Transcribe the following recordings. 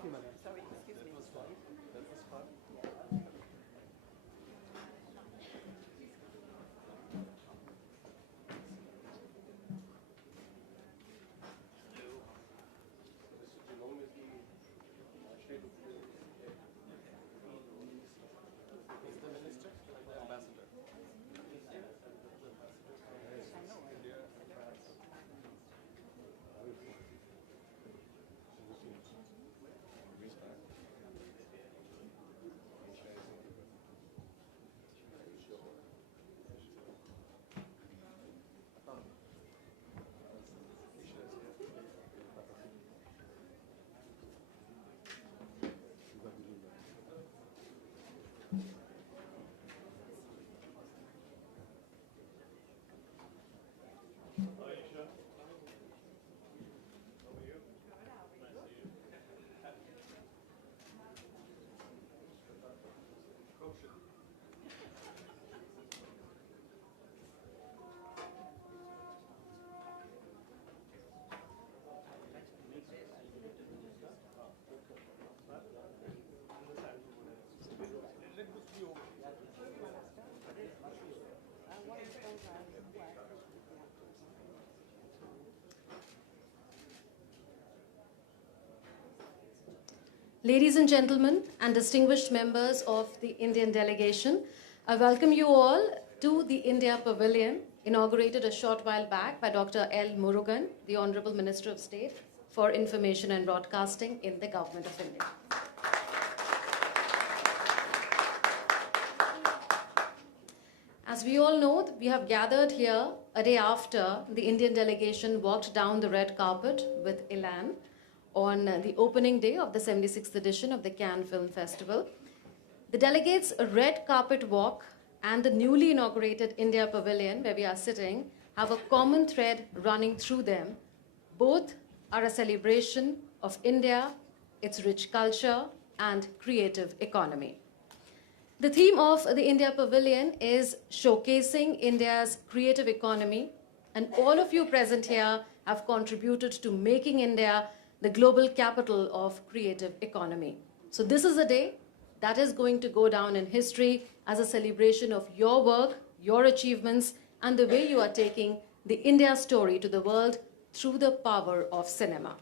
Sorry, excuse me. That was fun. Is the minister like the ambassador? India and France. Ladies and gentlemen, and distinguished members of the Indian delegation, I welcome you all to the India Pavilion, inaugurated a short while back by Dr. L. Murugan, the Honorable Minister of State for Information and Broadcasting in the Government of India. As we all know, we have gathered here a day after the Indian delegation walked down the red carpet with Elan on the opening day of the 76th edition of the Cannes Film Festival. The delegates' red carpet walk and the newly inaugurated India Pavilion, where we are sitting, have a common thread running through them. Both are a celebration of India, its rich culture, and creative economy. The theme of the India Pavilion is showcasing India's creative economy, and all of you present here have contributed to making India the global capital of creative economy. So this is a day that is going to go down in history as a celebration of your work, your achievements, and the way you are taking the India story to the world through the power of cinema.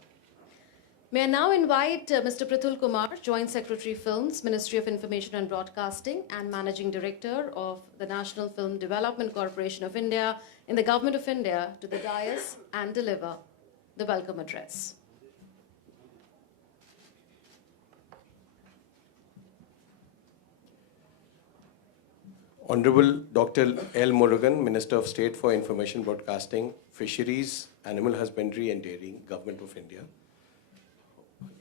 May I now invite Mr. Prithul Kumar, Joint Secretary Films, Ministry of Information and Broadcasting, and Managing Director of the National Film Development Corporation of India in the Government of India, to the dais and deliver the welcome address. Honorable Dr. L. Murugan, Minister of State for Information Broadcasting, Fisheries, Animal Husbandry and Dairying, Government of India.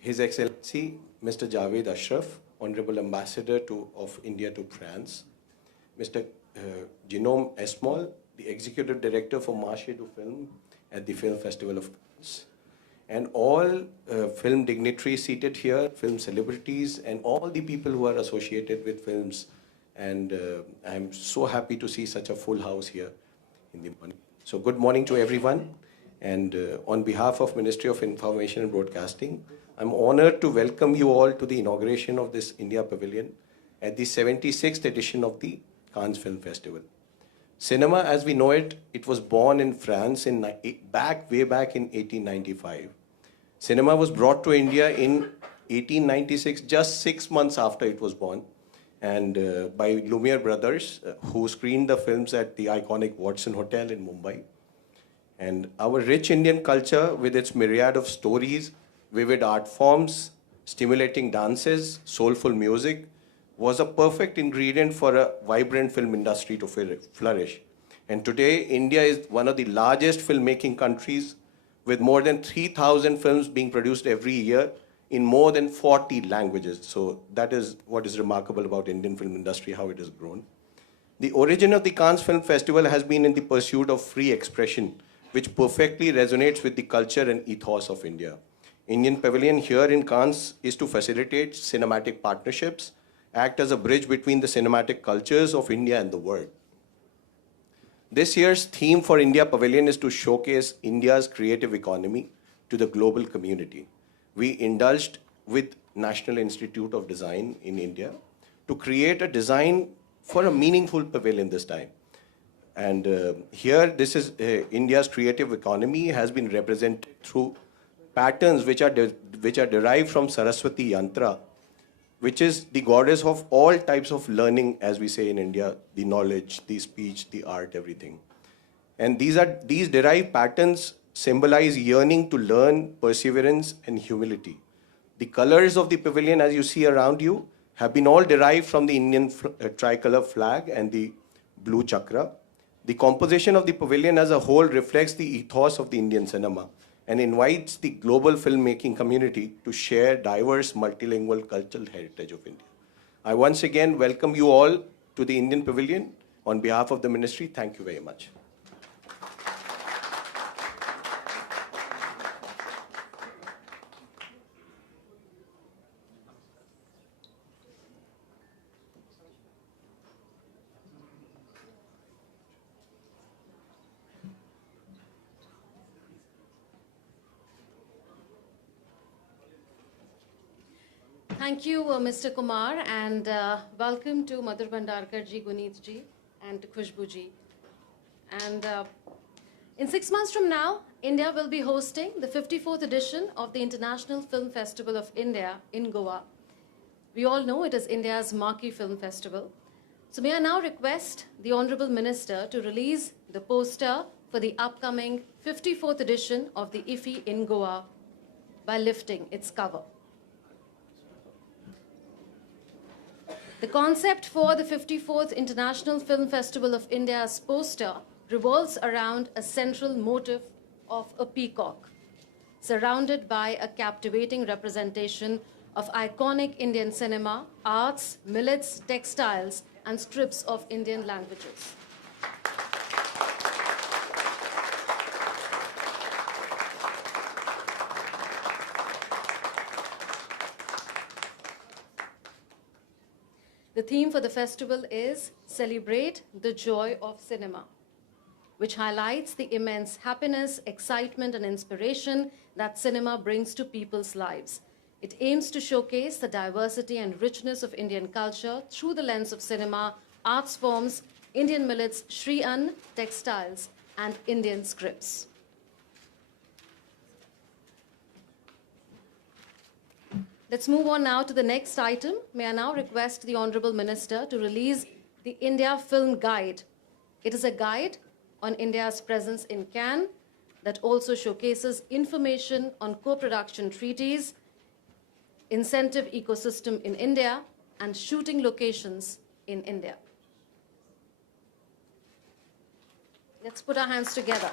His Excellency, Mr. Javed Ashraf, Honorable Ambassador of India to France. Mr. Genome Esmol, the Executive Director for Marché du Film at the Film Festival of Cannes. And all film dignitaries seated here, film celebrities, and all the people who are associated with films. And I'm so happy to see such a full house here in the morning. So good morning to everyone. And on behalf of Ministry of Information and Broadcasting, I'm honored to welcome you all to the inauguration of this India Pavilion at the 76th edition of the Cannes Film Festival. Cinema, as we know it, it was born in France way back in 1895. Cinema was brought to India in 1896, just 6 months after it was born, and by Lumiere brothers, who screened the films at the iconic Watson Hotel in Mumbai. And our rich Indian culture, with its myriad of stories, vivid art forms, stimulating dances, soulful music, was a perfect ingredient for a vibrant film industry to flourish. And today, India is one of the largest filmmaking countries, with more than 3,000 films being produced every year in more than 40 languages. So that is what is remarkable about Indian film industry, how it has grown. The origin of the Cannes Film Festival has been in the pursuit of free expression, which perfectly resonates with the culture and ethos of India. Indian Pavilion here in Cannes is to facilitate cinematic partnerships, act as a bridge between the cinematic cultures of India and the world. This year's theme for India Pavilion is to showcase India's creative economy to the global community. We indulged with National Institute of Design in India to create a design for a meaningful pavilion this time. And here, this is India's creative economy has been represented through patterns which are derived from Saraswati Yantra, which is the goddess of all types of learning, as we say in India, the knowledge, the speech, the art, everything. And these derived patterns symbolize yearning to learn, perseverance, and humility. The colors of the pavilion, as you see around you, have been all derived from the Indian tricolor flag and the blue chakra. The composition of the pavilion as a whole reflects the ethos of the Indian cinema and invites the global filmmaking community to share diverse multilingual cultural heritage of India. I once again welcome you all to the Indian Pavilion. On behalf of the ministry, thank you very much. Thank you, Mr. Kumar, and welcome to Madhur Bhandarkar ji, Guneet ji, and Khushbu ji. And in 6 months from now, India will be hosting the 54th edition of the International Film Festival of India in Goa. We all know it is India's marquee film festival. So may I now request the Honorable Minister to release the poster for the upcoming 54th edition of the IFFI in Goa by lifting its cover. The concept for the 54th International Film Festival of India's poster revolves around a central motif of a peacock, surrounded by a captivating representation of iconic Indian cinema, arts, millets, textiles, and scripts of Indian languages. The theme for the festival is Celebrate the Joy of Cinema, which highlights the immense happiness, excitement, and inspiration that cinema brings to people's lives. It aims to showcase the diversity and richness of Indian culture through the lens of cinema, arts forms, Indian millets, Shri Ann, textiles, and Indian scripts. Let's move on now to the next item. May I now request the Honorable Minister to release the India Film Guide. It is a guide on India's presence in Cannes that also showcases information on co-production treaties, incentive ecosystem in India, and shooting locations in India. Let's put our hands together.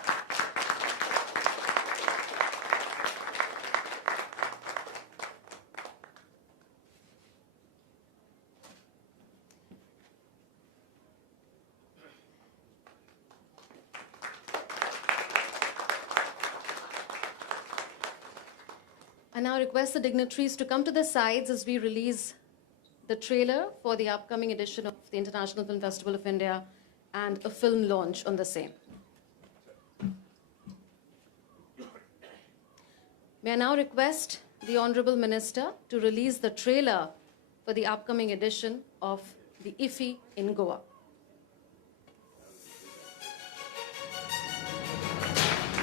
I now request the dignitaries to come to the sides as we release the trailer for the upcoming edition of the International Film Festival of India and a film launch on the same. May I now request the Honorable Minister to release the trailer for the upcoming edition of the IFFI in Goa.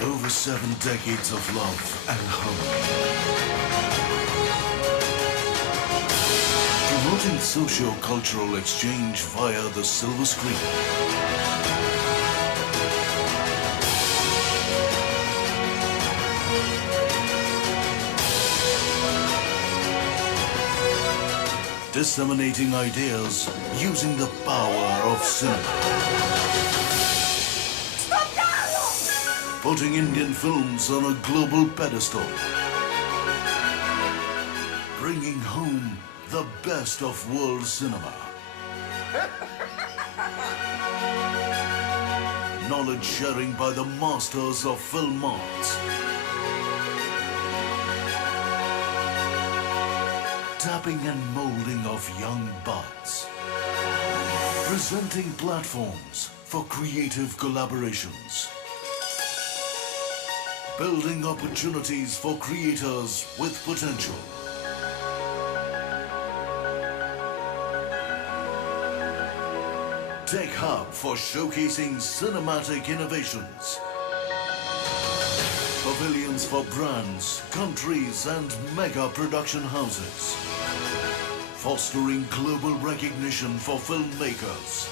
Over 7 decades of love and hope. Promoting socio-cultural exchange via the silver screen. Disseminating ideas using the power of cinema. Putting Indian films on a global pedestal. Bringing home the best of world cinema. Knowledge sharing by the masters of film arts. Tapping and molding of young buds. Presenting platforms for creative collaborations. Building opportunities for creators with potential. tech hub for showcasing cinematic innovations. Pavilions for brands, countries and mega production houses. Fostering global recognition for filmmakers.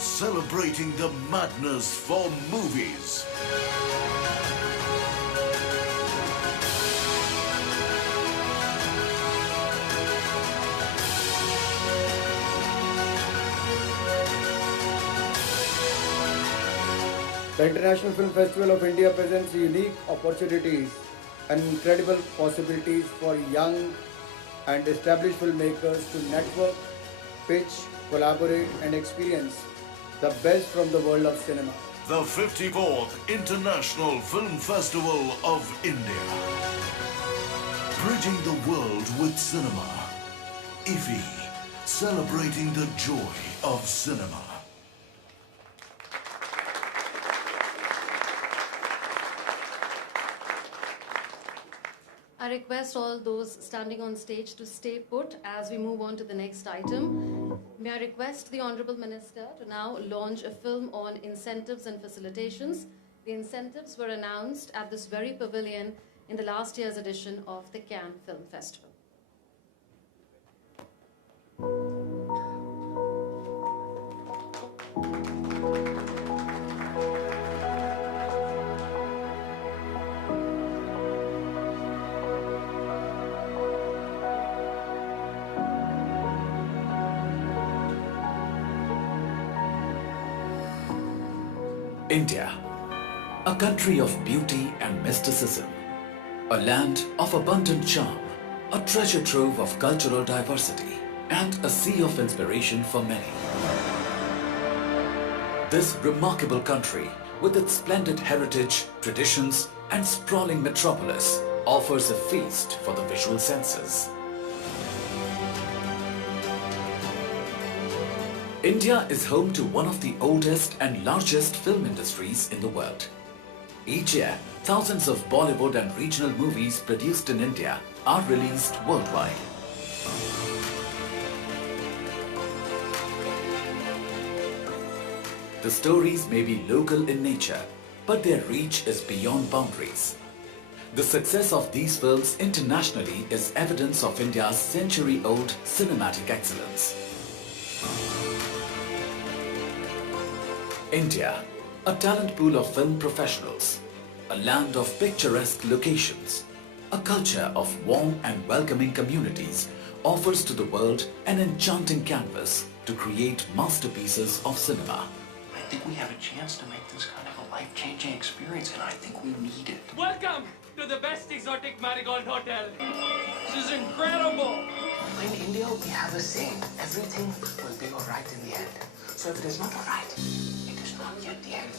Celebrating the madness for movies. The International Film Festival of India presents unique opportunities and incredible possibilities for young and established filmmakers to network, pitch, collaborate and experience the best from the world of cinema. The 54th International Film Festival of India. Bridging the world with cinema. IFFI, celebrating the joy of cinema. I request all those standing on stage to stay put as we move on to the next item. May I request the Honorable Minister to now launch a film on incentives and facilitations. The incentives were announced at this very pavilion in the last year's edition of the Cannes Film Festival. India, a country of beauty and mysticism, a land of abundant charm, a treasure trove of cultural diversity, and a sea of inspiration for many. This remarkable country, with its splendid heritage, traditions, and sprawling metropolis, offers a feast for the visual senses. India is home to one of the oldest and largest film industries in the world. Each year, thousands of Bollywood and regional movies produced in India are released worldwide. The stories may be local in nature, but their reach is beyond boundaries. The success of these films internationally is evidence of India's century-old cinematic excellence. India, a talent pool of film professionals, a land of picturesque locations, a culture of warm and welcoming communities, offers to the world an enchanting canvas to create masterpieces of cinema. I think we have a chance to make this kind of a life-changing experience, and I think we need it. Welcome to the best exotic marigold hotel. This is incredible. In India, we have a saying, everything will be all right in the end. So if it is not all right, it is not yet the end.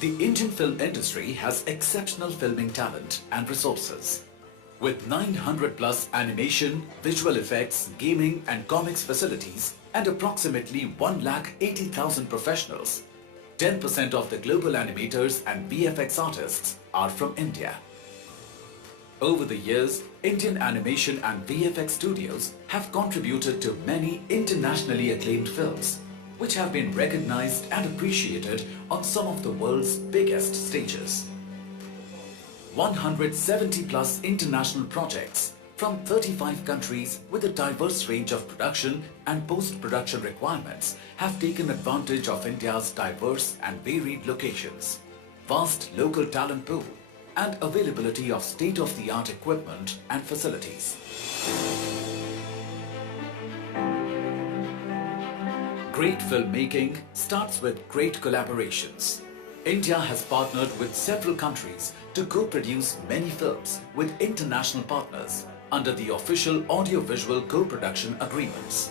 The Indian film industry has exceptional filming talent and resources. With 900 plus animation, visual effects, gaming and comics facilities and approximately 1,80,000 professionals, 10% of the global animators and VFX artists are from India. Over the years, Indian animation and VFX studios have contributed to many internationally acclaimed films, which have been recognized and appreciated on some of the world's biggest stages. 170 plus international projects from 35 countries with a diverse range of production and post-production requirements have taken advantage of India's diverse and varied locations, vast local talent pool, and availability of state-of-the-art equipment and facilities. Great filmmaking starts with great collaborations. India has partnered with several countries to co-produce many films with international partners under the official audio-visual co-production agreements.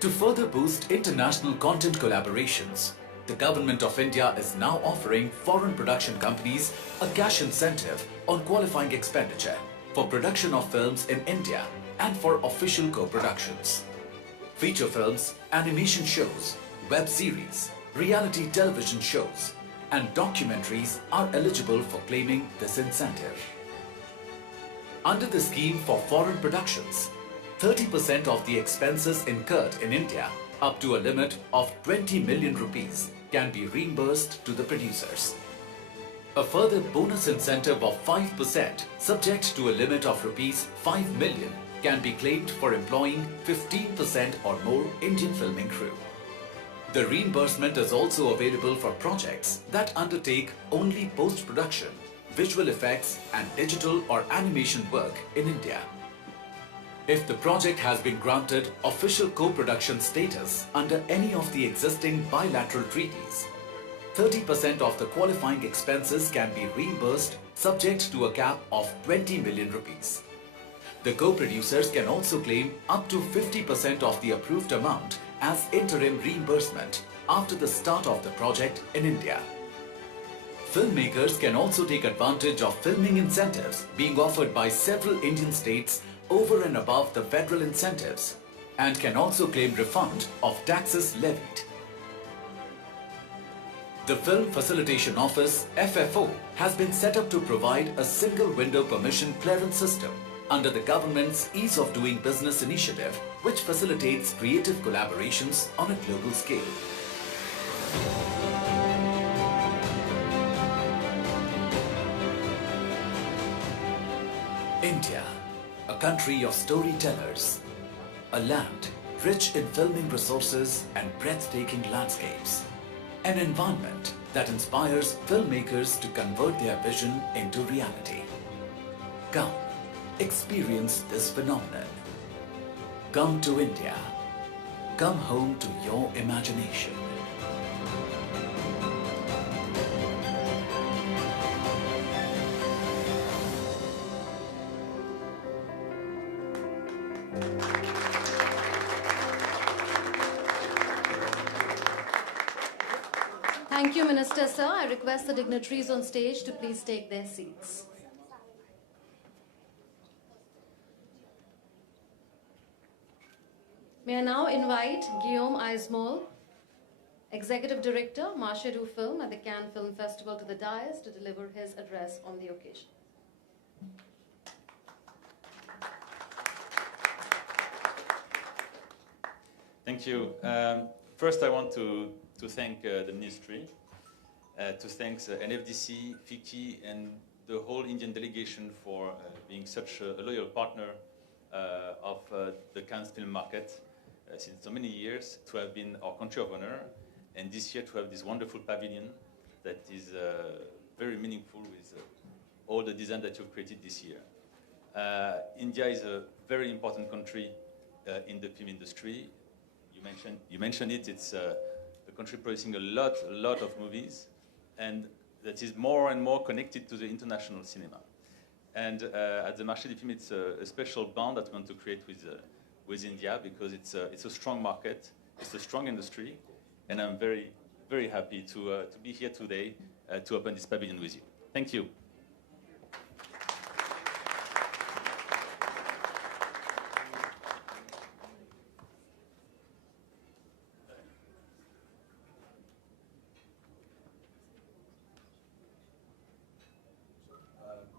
To further boost international content collaborations, the Government of India is now offering foreign production companies a cash incentive on qualifying expenditure for production of films in India and for official co-productions. Feature films, animation shows, web series, reality television shows, and documentaries are eligible for claiming this incentive. Under the scheme for foreign productions, 30% of the expenses incurred in India up to a limit of 20 million rupees can be reimbursed to the producers. A further bonus incentive of 5% subject to a limit of rupees 5 million can be claimed for employing 15% or more Indian filming crew. The reimbursement is also available for projects that undertake only post-production, visual effects and digital or animation work in India. If the project has been granted official co-production status under any of the existing bilateral treaties, 30% of the qualifying expenses can be reimbursed subject to a cap of 20 million rupees. The co-producers can also claim up to 50% of the approved amount as interim reimbursement after the start of the project in India. Filmmakers can also take advantage of filming incentives being offered by several Indian states over and above the federal incentives and can also claim refund of taxes levied. The Film Facilitation Office, FFO, has been set up to provide a single window permission clearance system under the government's Ease of Doing Business initiative, which facilitates creative collaborations on a global scale. India, a country of storytellers, a land rich in filming resources and breathtaking landscapes, an environment that inspires filmmakers to convert their vision into reality. Come, experience this phenomenon. Come to India. Come home to your imagination. Thank you, Minister Sir. I request the dignitaries on stage to please take their seats. May I now invite Guillaume Aizmol, Executive Director, Marché du Film at the Cannes Film Festival, to the dais to deliver his address on the occasion. Thank you. First, I want to thank the Ministry, to thank NFDC, FICCI, and the whole Indian delegation for being such a loyal partner of the Cannes film market since so many years, to have been our country of honor, and this year to have this wonderful pavilion that is very meaningful with all the design that you've created this year. India is a very important country in the film industry. You mentioned it. It's a country producing a lot of movies, and that is more and more connected to the international cinema. And at the Marché du Film, it's a special bond that we want to create with India, because it's a strong market, it's a strong industry, and I'm very, very happy to be here today to open this pavilion with you. Thank you.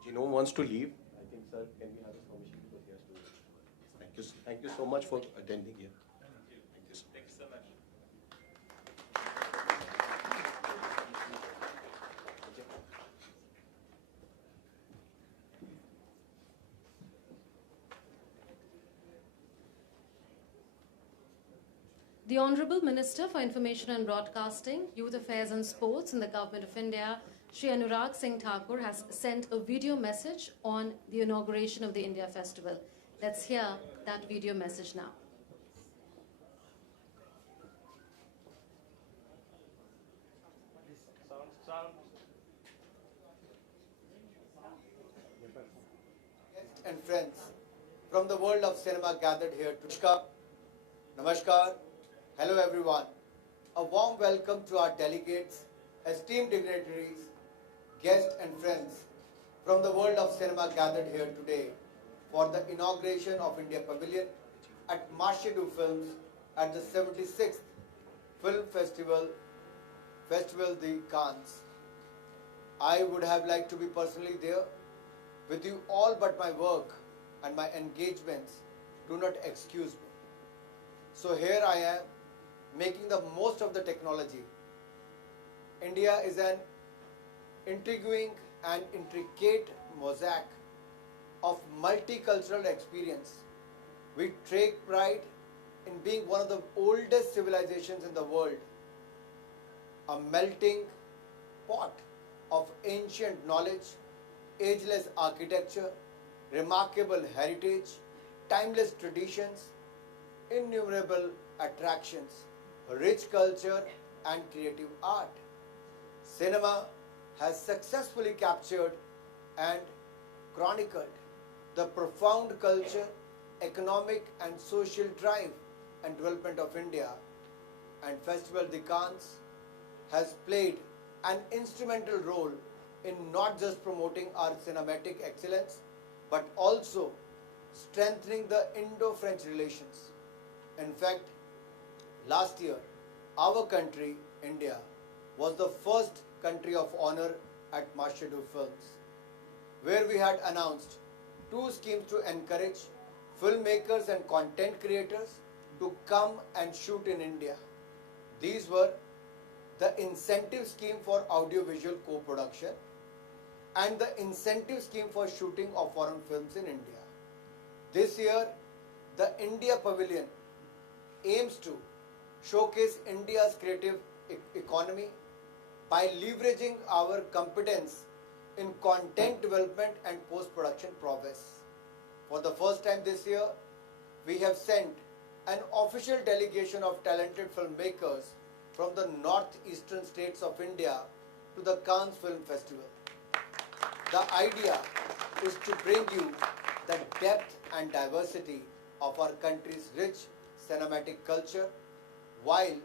Gino wants to leave. I think, sir, can we have his permission because he has to leave? Thank you. Thank you so much for attending here. Thank you. Thank you so much. Thank you so much. The Honourable Minister for Information and Broadcasting, Youth Affairs and Sports in the Government of India, Shri Anurag Singh Thakur, has sent a video message on the inauguration of the India Festival. Let's hear that video message now. Guests and friends from the world of cinema gathered here to Namaskar. Hello everyone. A warm welcome to our delegates, esteemed dignitaries, guests and friends from the world of cinema gathered here today for the inauguration of India Pavilion at Marché du Films at the 76th Film Festival de Cannes. I would have liked to be personally there with you all, but my work and my engagements do not excuse me. So here I am, making the most of the technology. India is an intriguing and intricate mosaic of multicultural experience. We take pride in being one of the oldest civilizations in the world, a melting pot of ancient knowledge, ageless architecture, remarkable heritage, timeless traditions, innumerable attractions, rich culture and creative art. Cinema has successfully captured and chronicled the profound culture, economic and social drive and development of India, and Festival de Cannes has played an instrumental role in not just promoting our cinematic excellence, but also strengthening the Indo-French relations. In fact, last year, our country, India, was the first country of honor at Marché du Films, where we had announced 2 schemes to encourage filmmakers and content creators to come and shoot in India. These were the incentive scheme for audiovisual co-production and the incentive scheme for shooting of foreign films in India. This year, the India Pavilion aims to showcase India's creative economy by leveraging our competence in content development and post-production prowess. For the first time this year, we have sent an official delegation of talented filmmakers from the northeastern states of India to the Cannes Film Festival. The idea is to bring you the depth and diversity of our country's rich cinematic culture, while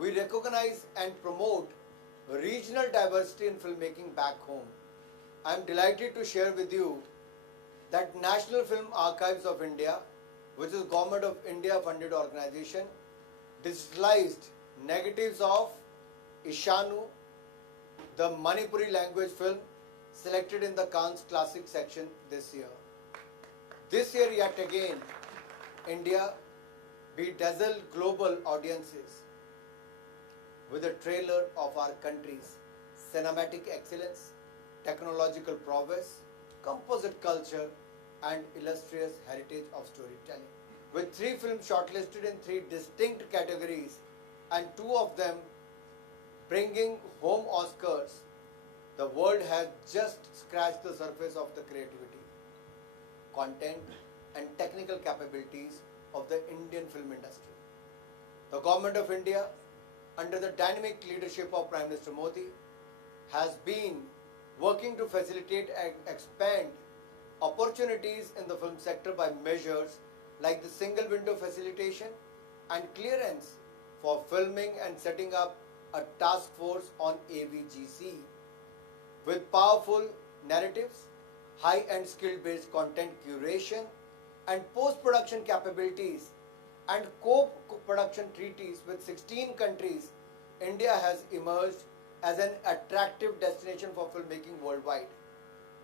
we recognize and promote regional diversity in filmmaking back home. I am delighted to share with you that National Film Archives of India, which is Government of India funded organization, digitalized negatives of Ishanu, the Manipuri language film selected in the Cannes Classic section this year. This year yet again, India bedazzled global audiences with a trailer of our country's cinematic excellence, technological prowess, composite culture, and illustrious heritage of storytelling. With 3 films shortlisted in 3 distinct categories and 2 of them bringing home Oscars, the world has just scratched the surface of the creativity, content, and technical capabilities of the Indian film industry. The Government of India, under the dynamic leadership of Prime Minister Modi, has been working to facilitate and expand opportunities in the film sector by measures like the single window facilitation and clearance for filming and setting up a task force on AVGC. With powerful narratives, high-end skill-based content curation, and post-production capabilities and co-production treaties with 16 countries, India has emerged as an attractive destination for filmmaking worldwide.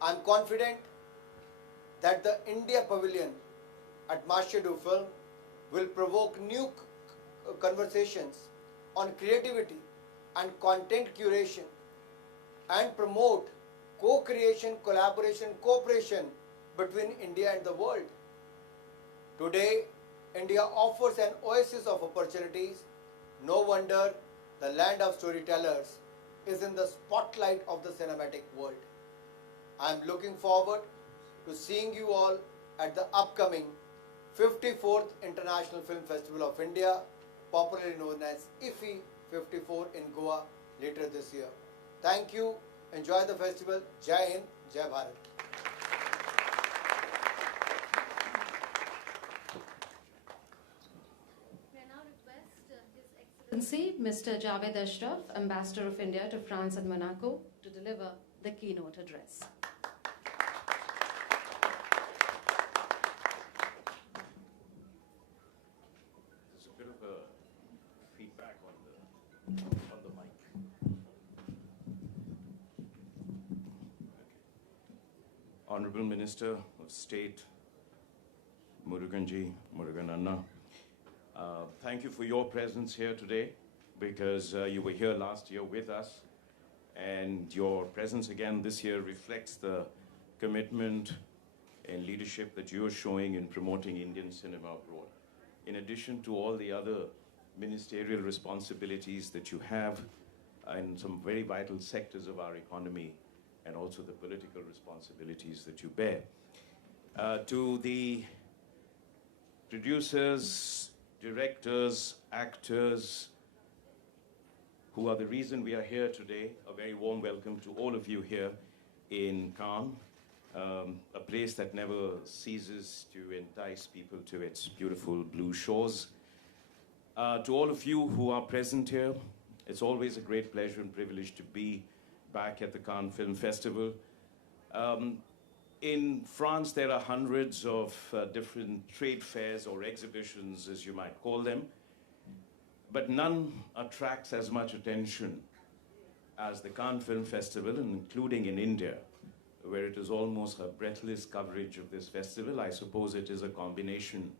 I am confident that the India Pavilion at Marché du Film will provoke new conversations on creativity and content curation and promote co-creation, collaboration, cooperation between India and the world. Today, India offers an oasis of opportunities. No wonder the land of storytellers is in the spotlight of the cinematic world. I am looking forward to seeing you all at the upcoming 54th International Film Festival of India, popularly known as IFFI 54 in Goa later this year. Thank you. Enjoy the festival. Jai Hind, Jai Bharat. May I now request His Excellency Mr. Javed Ashraf, Ambassador of India to France and Monaco, to deliver the keynote address. There's a bit of a feedback on the mic. Honorable Minister of State, Muruganji, Murugan Anna. Thank you for your presence here today, because you were here last year with us, and your presence again this year reflects the commitment and leadership that you are showing in promoting Indian cinema abroad. In addition to all the other ministerial responsibilities that you have in some very vital sectors of our economy, and also the political responsibilities that you bear. To the producers, directors, actors, who are the reason we are here today, a very warm welcome to all of you here in Cannes, a place that never ceases to entice people to its beautiful blue shores. To all of you who are present here, it's always a great pleasure and privilege to be back at the Cannes Film Festival. In France, there are hundreds of different trade fairs or exhibitions, as you might call them, but none attracts as much attention as the Cannes Film Festival, and including in India, where it is almost a breathless coverage of this festival. I suppose it is a combination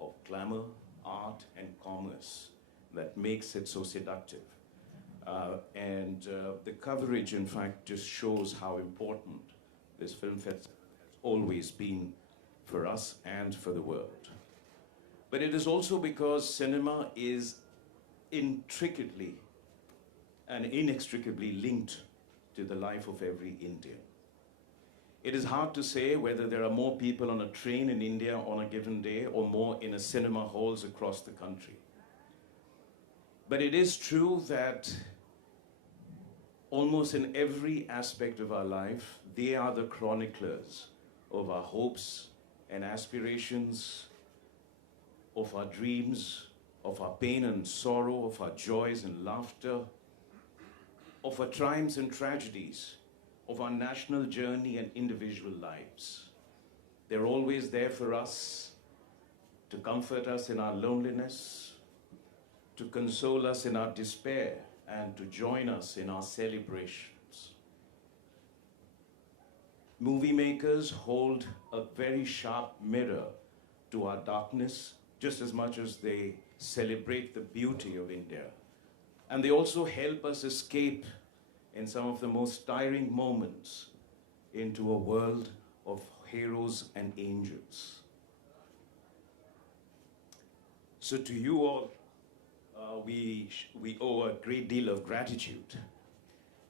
of glamour, art, and commerce that makes it so seductive. The coverage, in fact, just shows how important this film festival has always been for us and for the world. But it is also because cinema is intricately and inextricably linked to the life of every Indian. It is hard to say whether there are more people on a train in India on a given day or more in a cinema halls across the country. But it is true that almost in every aspect of our life, they are the chroniclers of our hopes and aspirations, of our dreams, of our pain and sorrow, of our joys and laughter, of our triumphs and tragedies, of our national journey and individual lives. They're always there for us, to comfort us in our loneliness, to console us in our despair, and to join us in our celebrations. Movie makers hold a very sharp mirror to our darkness, just as much as they celebrate the beauty of India. And they also help us escape in some of the most tiring moments into a world of heroes and angels. So to you all, we owe a great deal of gratitude.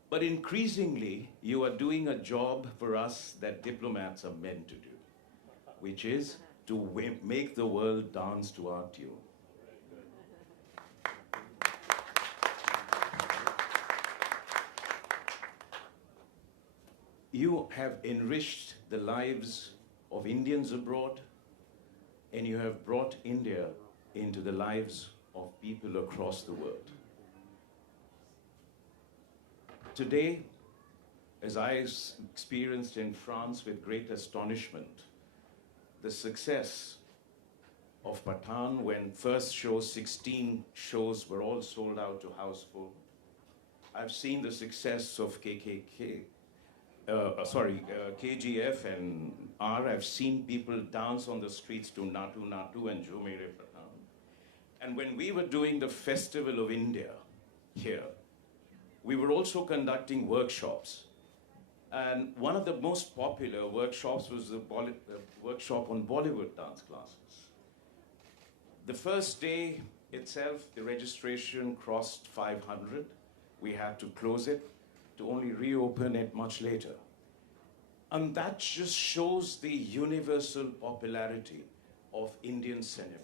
But increasingly, you are doing a job for us that diplomats are meant to do, which is to make the world dance to our tune. You have enriched the lives of Indians abroad, and you have brought India into the lives of people across the world. Today, as I experienced in France with great astonishment, the success of Pathan, when first shows, 16 shows were all sold out to houseful. I've seen the success of KGF and R. I've seen people dance on the streets to Natu Natu and Jo Mere Pathan. And when we were doing the Festival of India here, we were also conducting workshops. And one of the most popular workshops was the workshop on Bollywood dance classes. The first day itself, the registration crossed 500. We had to close it to only reopen it much later. And that just shows the universal popularity of Indian cinema.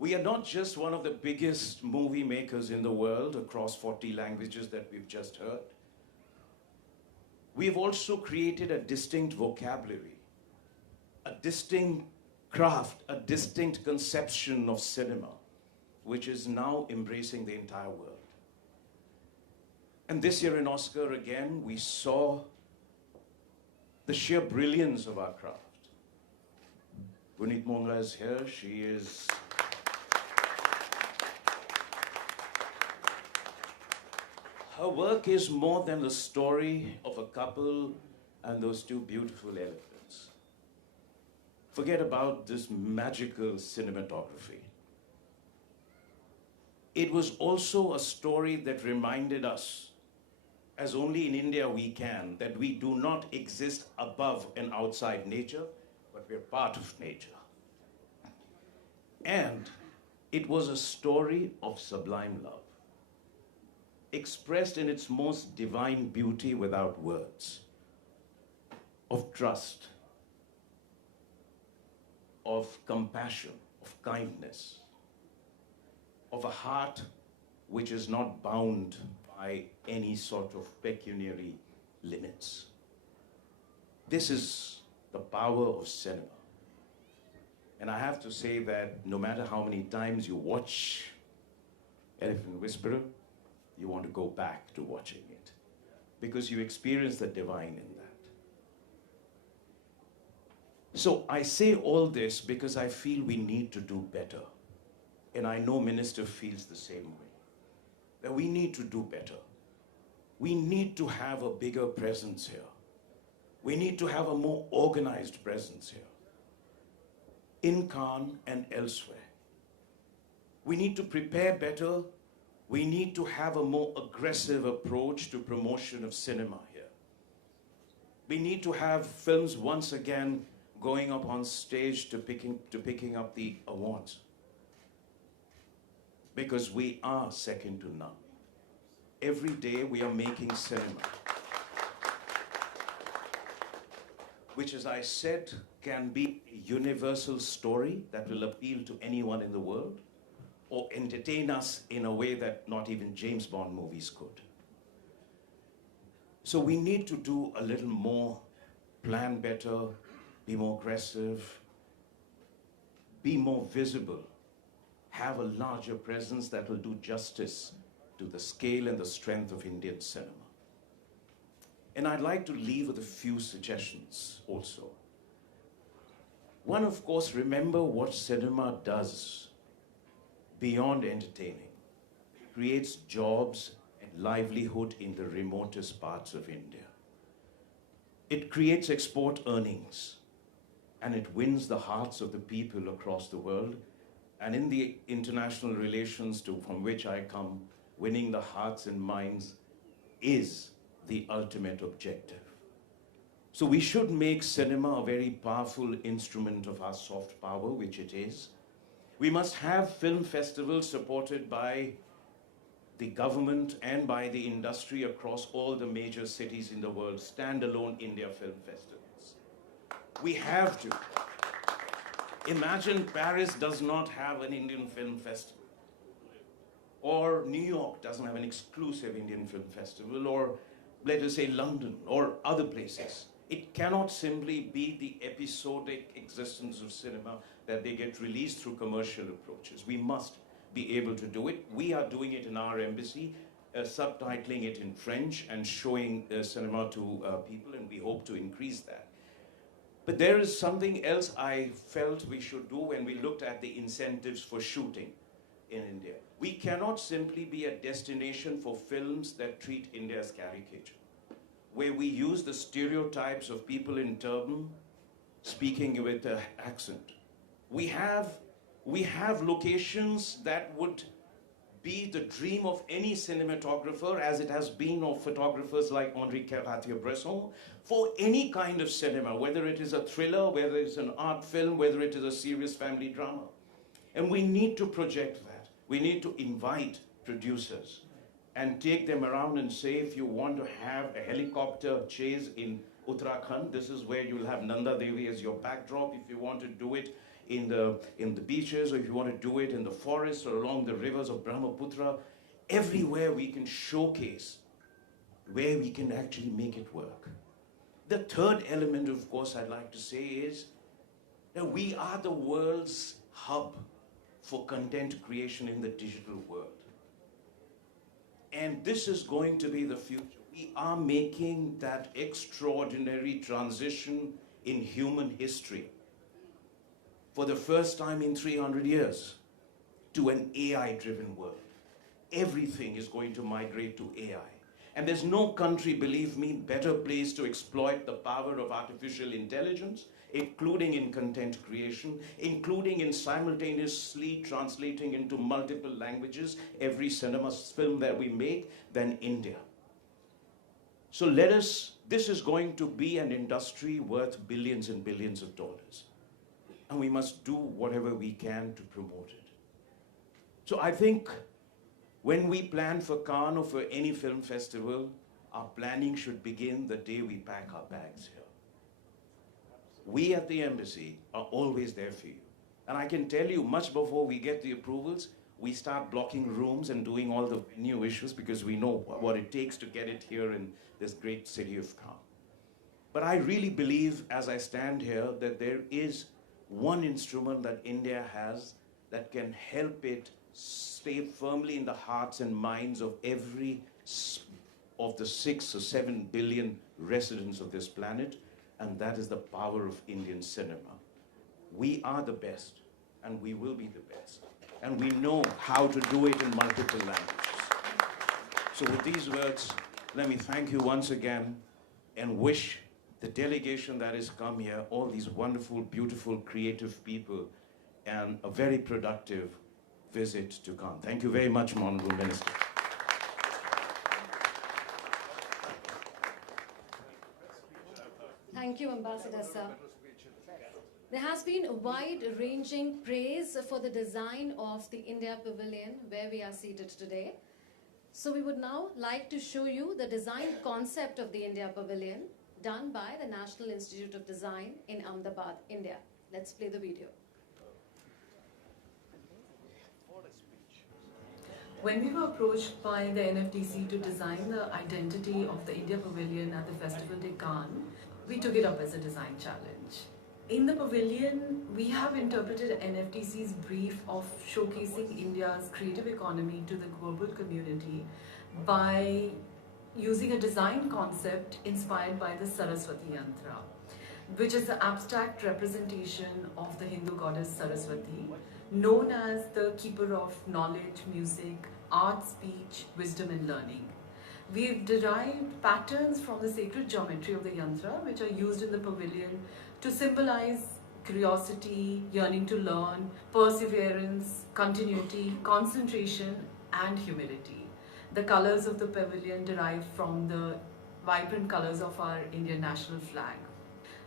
We are not just one of the biggest movie makers in the world across 40 languages that we've just heard. We've also created a distinct vocabulary, a distinct craft, a distinct conception of cinema, which is now embracing the entire world. And this year in Oscar, again, we saw the sheer brilliance of our craft. Gunit Monga is here. She is... Her work is more than the story of a couple and those two beautiful elephants. forget about this magical cinematography. It was also a story that reminded us, as only in India we can, that we do not exist above and outside nature, but we're part of nature. And it was a story of sublime love, expressed in its most divine beauty without words, of trust, of compassion, of kindness, of a heart which is not bound by any sort of pecuniary limits. This is the power of cinema. And I have to say that no matter how many times you watch Elephant Whisperer, you want to go back to watching it because you experience the divine in that. So I say all this because I feel we need to do better. And I know Minister feels the same way. That we need to do better. We need to have a bigger presence here. We need to have a more organized presence here, in Cannes and elsewhere. We need to prepare better. We need to have a more aggressive approach to promotion of cinema here. We need to have films once again going up on stage to picking up the awards. Because we are second to none. Every day we are making cinema, which, as I said, can be a universal story that will appeal to anyone in the world or entertain us in a way that not even James Bond movies could. So we need to do a little more, plan better, be more aggressive, be more visible, have a larger presence that will do justice to the scale and the strength of Indian cinema. And I'd like to leave with a few suggestions also. One, of course, remember what cinema does beyond entertaining. It creates jobs and livelihood in the remotest parts of India. It creates export earnings, and it wins the hearts of the people across the world. And in the international relations from which I come, winning the hearts and minds is the ultimate objective. So we should make cinema a very powerful instrument of our soft power, which it is. We must have film festivals supported by the government and by the industry across all the major cities in the world, standalone India film festivals. We have to. Imagine Paris does not have an Indian film festival, or New York doesn't have an exclusive Indian film festival, or let us say London or other places. It cannot simply be the episodic existence of cinema that they get released through commercial approaches. We must be able to do it. We are doing it in our embassy, subtitling it in French and showing cinema to people, and we hope to increase that. But there is something else I felt we should do when we looked at the incentives for shooting in India. We cannot simply be a destination for films that treat India as caricature, where we use the stereotypes of people in turban speaking with an accent. We have locations that would be the dream of any cinematographer, as it has been of photographers like Henri Cartier-Bresson, for any kind of cinema, whether it is a thriller, whether it's an art film, whether it is a serious family drama. And we need to project that. We need to invite producers and take them around and say, if you want to have a helicopter chase in Uttarakhand, this is where you'll have Nanda Devi as your backdrop. If you want to do it in the beaches, or if you want to do it in the forests or along the rivers of Brahmaputra, everywhere we can showcase where we can actually make it work. The third element, of course, I'd like to say is that we are the world's hub for content creation in the digital world. And this is going to be the future. We are making that extraordinary transition in human history for the first time in 300 years to an AI-driven world. Everything is going to migrate to AI. And there's no country, believe me, better placed to exploit the power of artificial intelligence, including in content creation, including in simultaneously translating into multiple languages every cinema film that we make, than India. So this is going to be an industry worth billions and billions of dollars. And we must do whatever we can to promote it. So I think when we plan for Cannes or for any film festival, our planning should begin the day we pack our bags here. We at the embassy are always there for you. And I can tell you, much before we get the approvals, we start blocking rooms and doing all the new issues because we know what it takes to get it here in this great city of Cannes. But I really believe, as I stand here, that there is one instrument that India has that can help it stay firmly in the hearts and minds of every of the 6 or 7 billion residents of this planet, and that is the power of Indian cinema. We are the best, and we will be the best. And we know how to do it in multiple languages. So with these words, let me thank you once again and wish the delegation that has come here, all these wonderful, beautiful, creative people, and a very productive visit to Cannes. Thank you very much, Honorable Minister. Thank you, Ambassador Sir. There has been wide-ranging praise for the design of the India Pavilion where we are seated today. So we would now like to show you the design concept of the India Pavilion done by the National Institute of Design in Ahmedabad, India. Let's play the video. When we were approached by the NFDC to design the identity of the India Pavilion at the Festival de Cannes, we took it up as a design challenge. In the pavilion, we have interpreted NFDC's brief of showcasing India's creative economy to the global community by using a design concept inspired by the Saraswati Yantra, which is the abstract representation of the Hindu goddess Saraswati, known as the keeper of knowledge, music, art, speech, wisdom and learning. We've derived patterns from the sacred geometry of the yantra, which are used in the pavilion to symbolize curiosity, yearning to learn, perseverance, continuity, concentration and humility. The colors of the pavilion derive from the vibrant colors of our Indian national flag.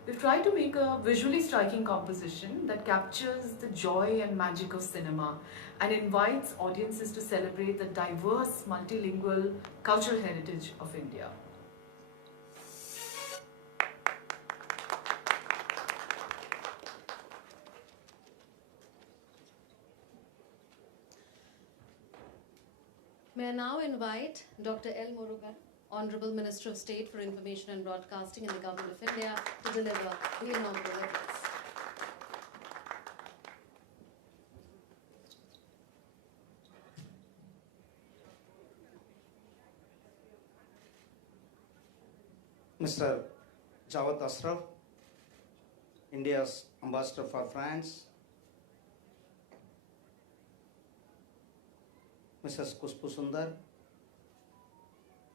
We've tried to make a visually striking composition that captures the joy and magic of cinema and invites audiences to celebrate the diverse multilingual cultural heritage of India. May I now invite Dr. L. Murugan, Honorable Minister of State for Information and Broadcasting in the Government of India, to deliver the inaugural address. Mr. Jawad Ashraf, India's Ambassador for France, Mrs. Khushbu Sundar,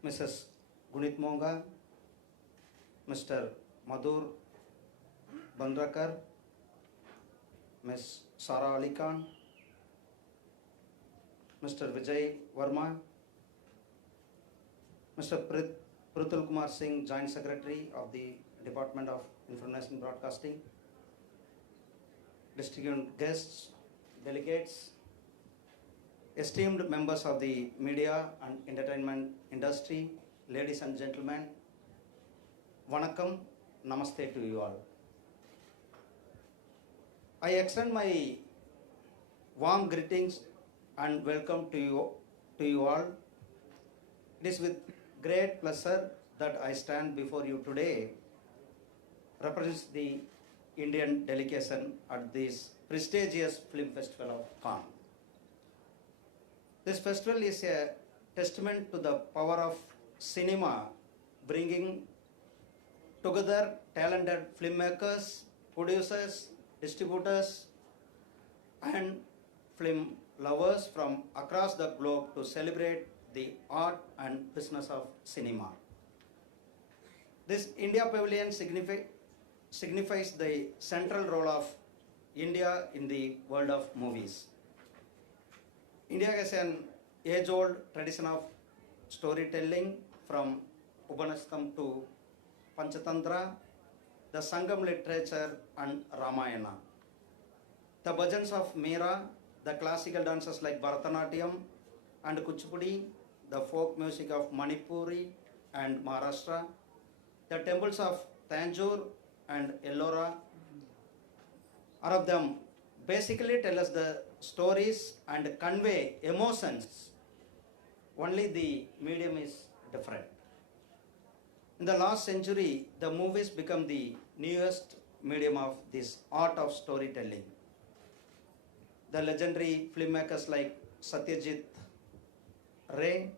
Mrs. Gunit Monga, Mr. Madhur Bhandarkar, Ms. Sara Ali Khan, Mr. Vijay Varma, Mr. Prithul Kumar Singh, Joint Secretary of the Department of Information Broadcasting, distinguished guests, delegates, esteemed members of the media and entertainment industry, ladies and gentlemen, Vanakkam, Namaste to you all. I extend my warm greetings and welcome to you all. It is with great pleasure that I stand before you today, represents the Indian delegation at this prestigious film festival of Cannes. This festival is a testament to the power of cinema, bringing together talented filmmakers, producers, distributors, and film lovers from across the globe to celebrate the art and business of cinema. This India Pavilion signifies the central role of India in the world of movies. India has an age-old tradition of storytelling from Upanishadam to Panchatantra, the Sangam literature and Ramayana. The bhajans of Meera, the classical dances like Bharatanatyam and Kuchipudi, the folk music of Manipuri and Maharashtra, the temples of Tanjore and Ellora, all of them basically tell us the stories and convey emotions. Only the medium is different. In the last century, the movies become the newest medium of this art of storytelling. The legendary filmmakers like Satyajit Ray,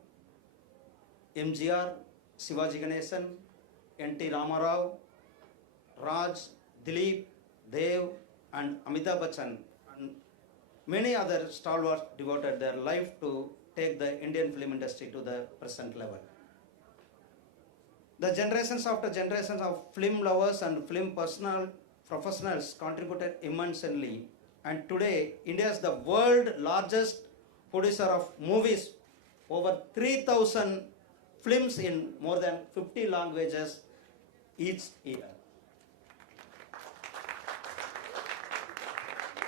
MGR, Shivaji Ganesan, N.T. Ramarao, Raj, Dilip, Dev, and Amitabh Bachchan, and many other stalwarts devoted their life to take the Indian film industry to the present level. The generations after generations of film lovers and film professionals contributed immensely, and today India is the world's largest producer of movies, over 3,000 films in more than 50 languages each year.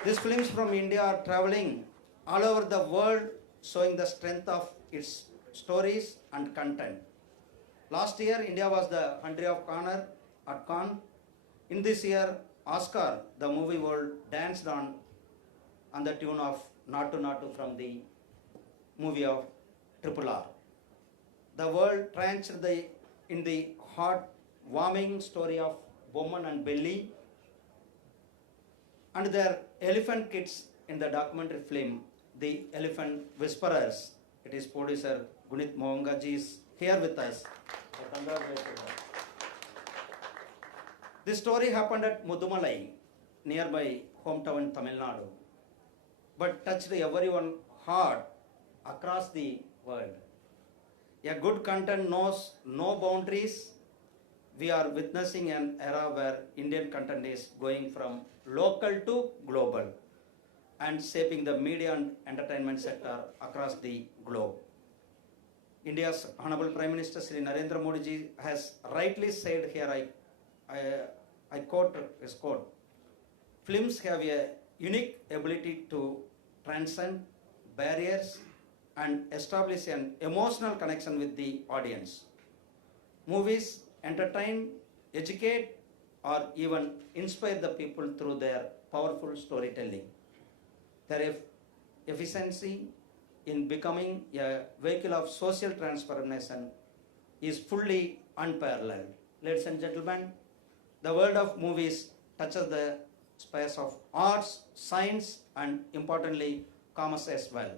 These films from India are traveling all over the world, showing the strength of its stories and content. Last year, India was the country of honor at Cannes. In this year, Oscar, the movie world danced on the tune of Natu Natu from the movie of RRR. The world trenched in the heart-warming story of Bomman and Belly and their elephant kids in the documentary film, The Elephant Whisperers. It is producer Gunit Mohangaji is here with us. This story happened at Mudumalai, nearby hometown Tamil Nadu, but touched everyone's heart across the world. A good content knows no boundaries. We are witnessing an era where Indian content is going from local to global and shaping the media and entertainment sector across the globe. India's Honorable Prime Minister Shri Narendra Modi ji has rightly said here, I quote his quote, films have a unique ability to transcend barriers and establish an emotional connection with the audience. Movies entertain, educate, or even inspire the people through their powerful storytelling. Their efficiency in becoming a vehicle of social transformation is fully unparalleled. Ladies and gentlemen, the world of movies touches the space of arts, science, and importantly, commerce as well.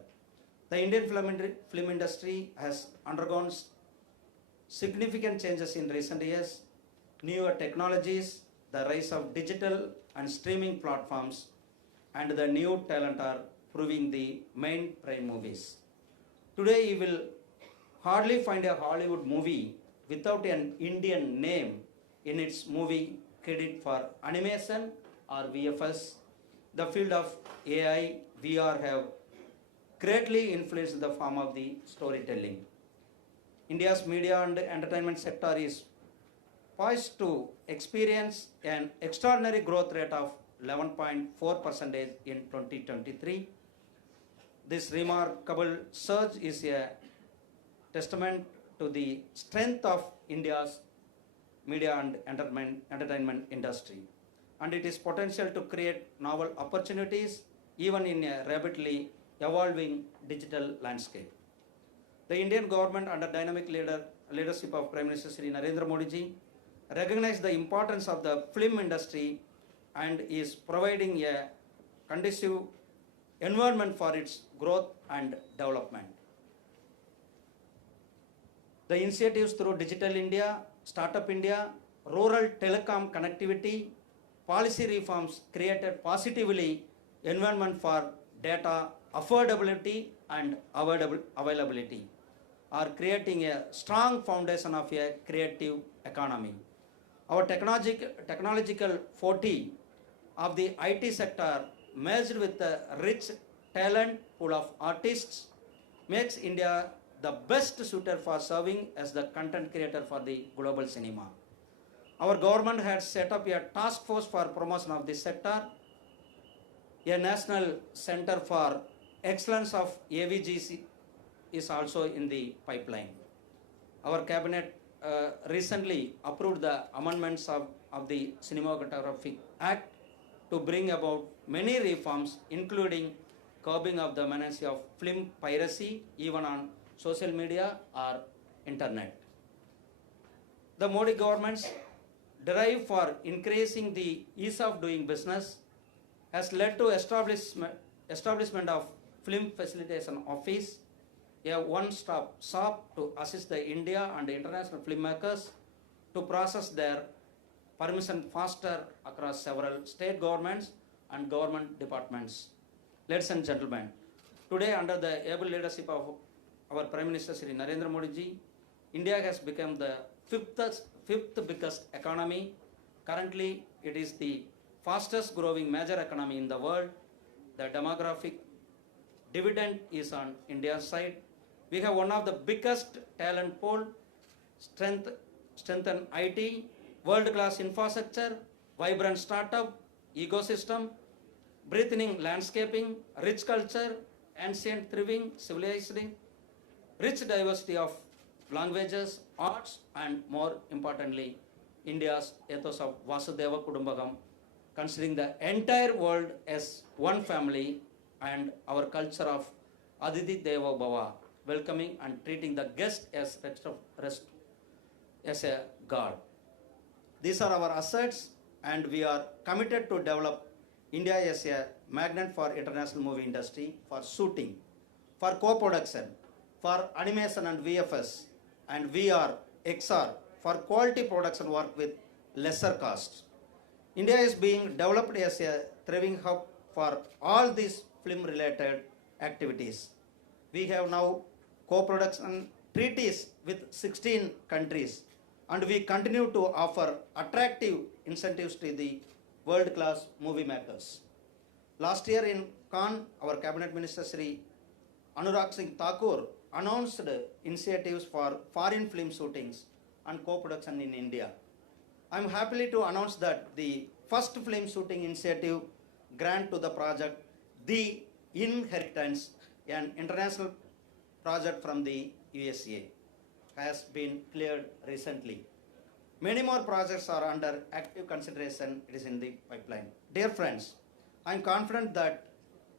The Indian film industry has undergone significant changes in recent years. Newer technologies, the rise of digital and streaming platforms, and the new talent are proving the mainstream movies. Today you will hardly find a Hollywood movie without an Indian name in its movie credit for animation or VFS. The field of AI, VR have greatly influenced the form of the storytelling. India's media and entertainment sector is poised to experience an extraordinary growth rate of 11.4% in 2023. This remarkable surge is a testament to the strength of India's media and entertainment industry, and it is potential to create novel opportunities even in a rapidly evolving digital landscape. The Indian government under dynamic leadership of Prime Minister Shri Narendra Modi ji recognizes the importance of the film industry and is providing a conducive environment for its growth and development. The initiatives through Digital India, Startup India, rural telecom connectivity, policy reforms created positively environment for data affordability and availability. are creating a strong foundation of a creative economy. Our technological forte of the IT sector merged with the rich talent pool of artists makes India the best suited for serving as the content creator for the global cinema. Our government has set up a task force for promotion of this sector. A national center for excellence of AVGC is also in the pipeline. Our cabinet recently approved the amendments of the Cinematography Act to bring about many reforms, including curbing of the menace of film piracy, even on social media or internet. The Modi government's drive for increasing the ease of doing business has led to establishment of Film Facilitation Office, a one-stop shop to assist the India and international filmmakers to process their permission faster across several state governments and government departments. Ladies and gentlemen, today under the able leadership of our Prime Minister Shri Narendra Modi ji, India has become the fifth biggest economy. Currently, it is the fastest growing major economy in the world. The demographic dividend is on India's side. We have one of the biggest talent pool, strengthened IT, world-class infrastructure, vibrant startup, ecosystem, breathing landscaping, rich culture, ancient thriving civilization, rich diversity of languages, arts, and more importantly, India's ethos of Vasudeva Kudumbakam, considering the entire world as one family, and our culture of Aditi Deva Bhava, welcoming and treating the guest as as a god. These are our assets, and we are committed to develop India as a magnet for international movie industry, for shooting, for co-production, for animation and VFS, and VR, XR, for quality production work with lesser costs. India is being developed as a thriving hub for all these film-related activities. We have now co-production treaties with 16 countries, and we continue to offer attractive incentives to the world-class movie makers. Last year in Cannes, our Cabinet Minister Shri Anurag Singh Thakur announced initiatives for foreign film shootings and co-production in India. I am happy to announce that the first film shooting initiative grant to the project The Inheritance, an international project from the USA, has been cleared recently. Many more projects are under active consideration. It is in the pipeline. Dear friends, I am confident that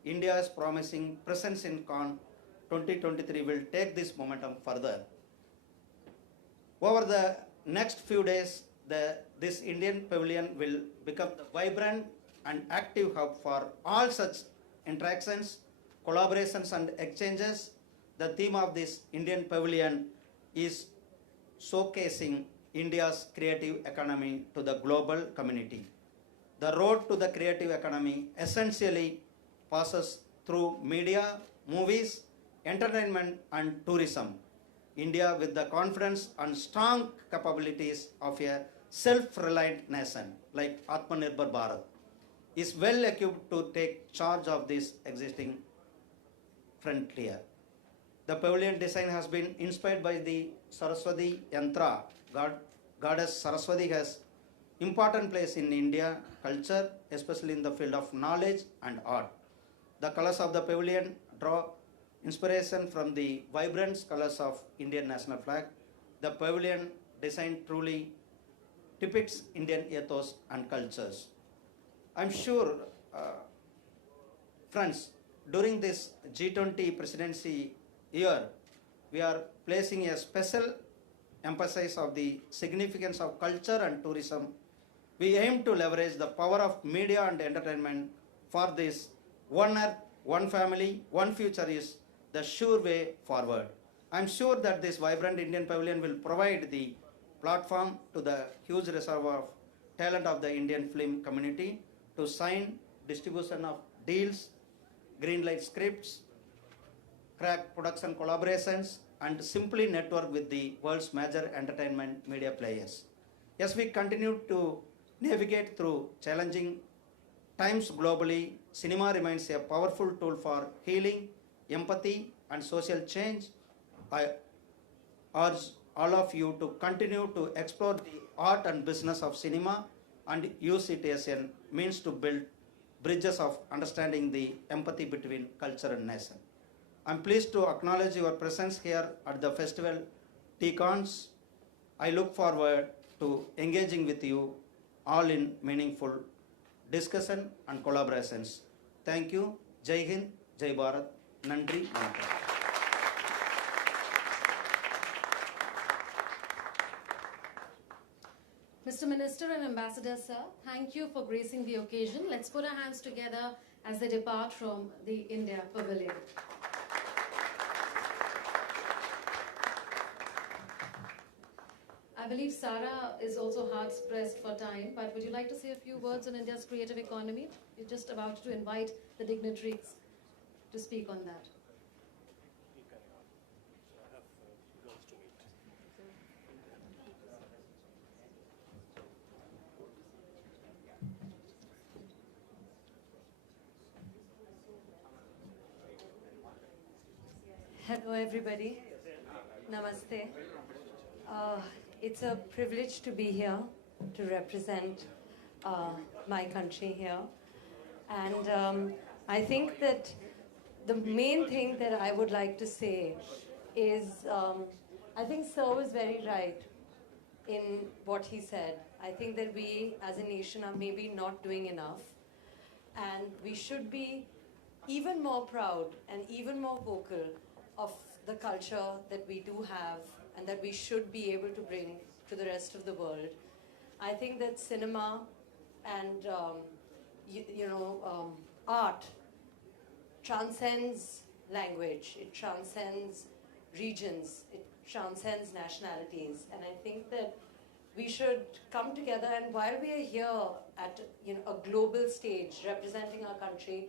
India's promising presence in Cannes 2023 will take this momentum further. Over the next few days, this Indian Pavilion will become the vibrant and active hub for all such interactions, collaborations and exchanges. The theme of this Indian Pavilion is showcasing India's creative economy to the global community. The road to the creative economy essentially passes through media, movies, entertainment and tourism. India, with the confidence and strong capabilities of a self-reliant nation like Atmanirbhar Bharat, is well equipped to take charge of this existing frontier. The pavilion design has been inspired by the Saraswati Yantra. Goddess Saraswati has important place in India culture, especially in the field of knowledge and art. The colors of the pavilion draw inspiration from the vibrant colors of Indian national flag. The pavilion design truly depicts Indian ethos and cultures. I'm sure, friends, during this G20 presidency year, we are placing a special emphasis of the significance of culture and tourism. We aim to leverage the power of media and entertainment for this one earth, one family, one future is the sure way forward. I'm sure that this vibrant Indian Pavilion will provide the platform to the huge reservoir of talent of the Indian film community to sign distribution of deals, greenlight scripts, crack production collaborations, and simply network with the world's major entertainment media players. As we continue to navigate through challenging times globally, cinema remains a powerful tool for healing, empathy, and social change. I urge all of you to continue to explore the art and business of cinema and use it as a means to build bridges of understanding the empathy between culture and nation. I'm pleased to acknowledge your presence here at the festival TCONS. I look forward to engaging with you all in meaningful discussion and collaborations. Thank you. Jai Hind, Jai Bharat, Nandri, Vanakkam. Mr. Minister and Ambassador, sir, thank you for gracing the occasion. Let's put our hands together as they depart from the India Pavilion. I believe Sara is also hard pressed for time, but would you like to say a few words on India's creative economy? You're just about to invite the dignitaries to speak on that. Hello everybody, Namaste. It's a privilege to be here to represent my country here, and I think that the main thing that I would like to say is I think Sir was very right in what he said. I think that we as a nation are maybe not doing enough, and we should be even more proud and even more vocal of the culture that we do have and that we should be able to bring to the rest of the world. I think that cinema and art transcends language, it transcends regions, it transcends nationalities, and I think that we should come together, and while we are here at a global stage representing our country,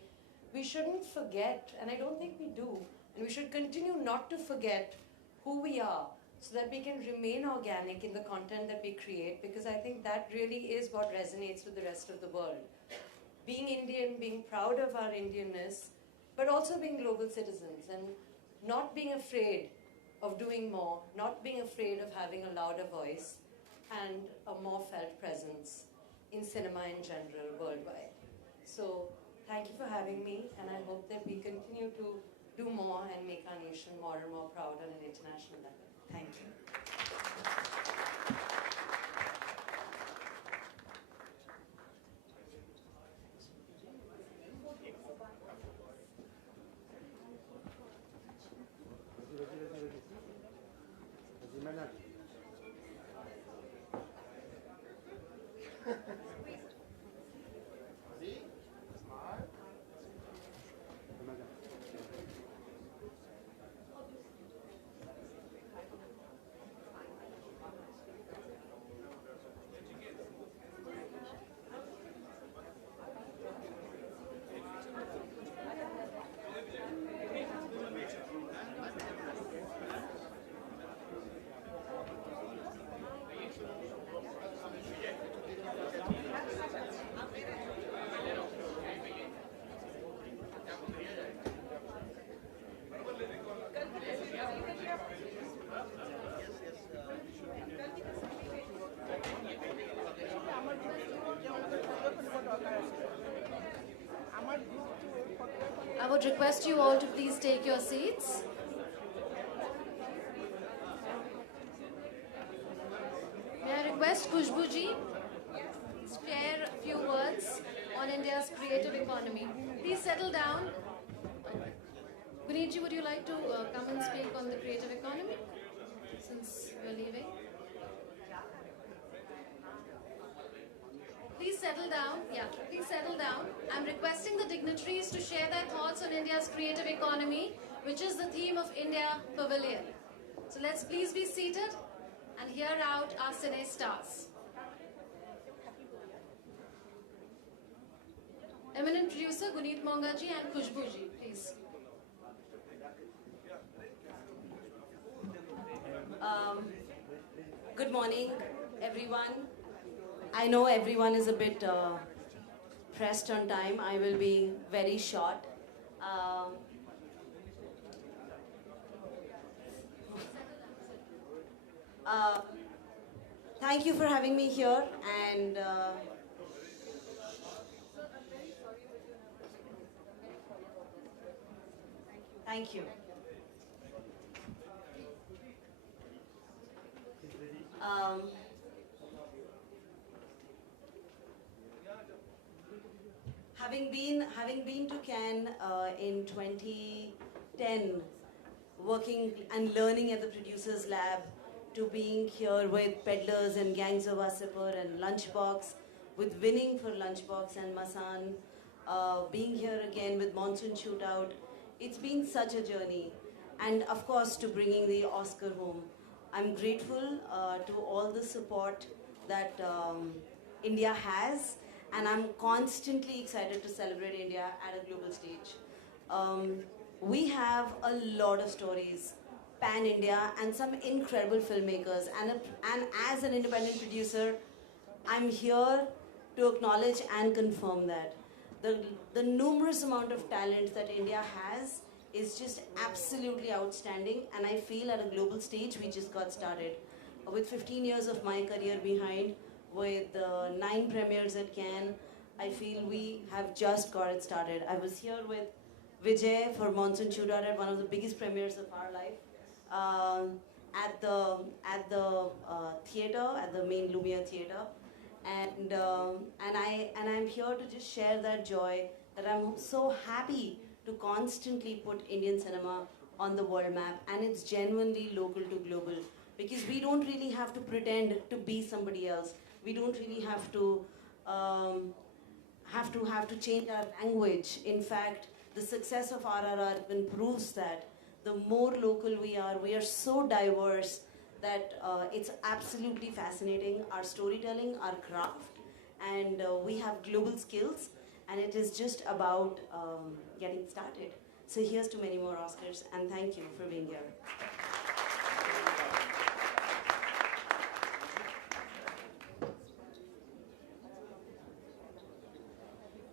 we shouldn't forget, and I don't think we do, and we should continue not to forget who we are so that we can remain organic in the content that we create, because I think that really is what resonates with the rest of the world. Being Indian, being proud of our Indianness, but also being global citizens and not being afraid of doing more, not being afraid of having a louder voice and a more felt presence in cinema in general worldwide. So thank you for having me, and I hope that we continue to do more and make our nation more and more proud on an international level. Thank you. I would request you all to please take your seats. May I request Khushbu ji to share a few words on India's creative economy. Please settle down. Guneet ji, would you like to come and speak on the creative economy since we're leaving? Please settle down. Yeah, please settle down. I'm requesting the dignitaries to share their thoughts on India's creative economy, which is the theme of India Pavilion. So let's please be seated and hear out our cine stars. Eminent producer Guneet Monga ji and Khushbu ji, please. Um, Good morning, everyone. I know everyone is a bit pressed on time. I will be very short. Um, uh, Thank you for having me here, and thank you. Um, having been to Cannes in 2010, working and learning at the producers lab, to being here with Peddlers and Gangs of Wasseypur and Lunchbox, with winning for Lunchbox and Masan, being here again with Monsoon Shootout. It's been such a journey. And of course, to bringing the Oscar home. I'm grateful to all the support that India has, and I'm constantly excited to celebrate India at a global stage. We have a lot of stories, pan-India, and some incredible filmmakers. And as an independent producer, I'm here to acknowledge and confirm that. The numerous amount of talent that India has is just absolutely outstanding, and I feel at a global stage we just got started. With 15 years of my career behind, with 9 premieres at Cannes, I feel we have just got it started. I was here with Vijay for Monsoon Shootout at one of the biggest premieres of our life, at the theater, at the main Lumiere theater, and I'm here to just share that joy, that I'm so happy to constantly put Indian cinema on the world map, and it's genuinely local to global, because we don't really have to pretend to be somebody else. We don't really have to change our language. In fact, the success of RRR even proves that. The more local we are so diverse that it's absolutely fascinating. Our storytelling, our craft, and we have global skills, and it is just about getting started. So here's to many more Oscars, and thank you for being here.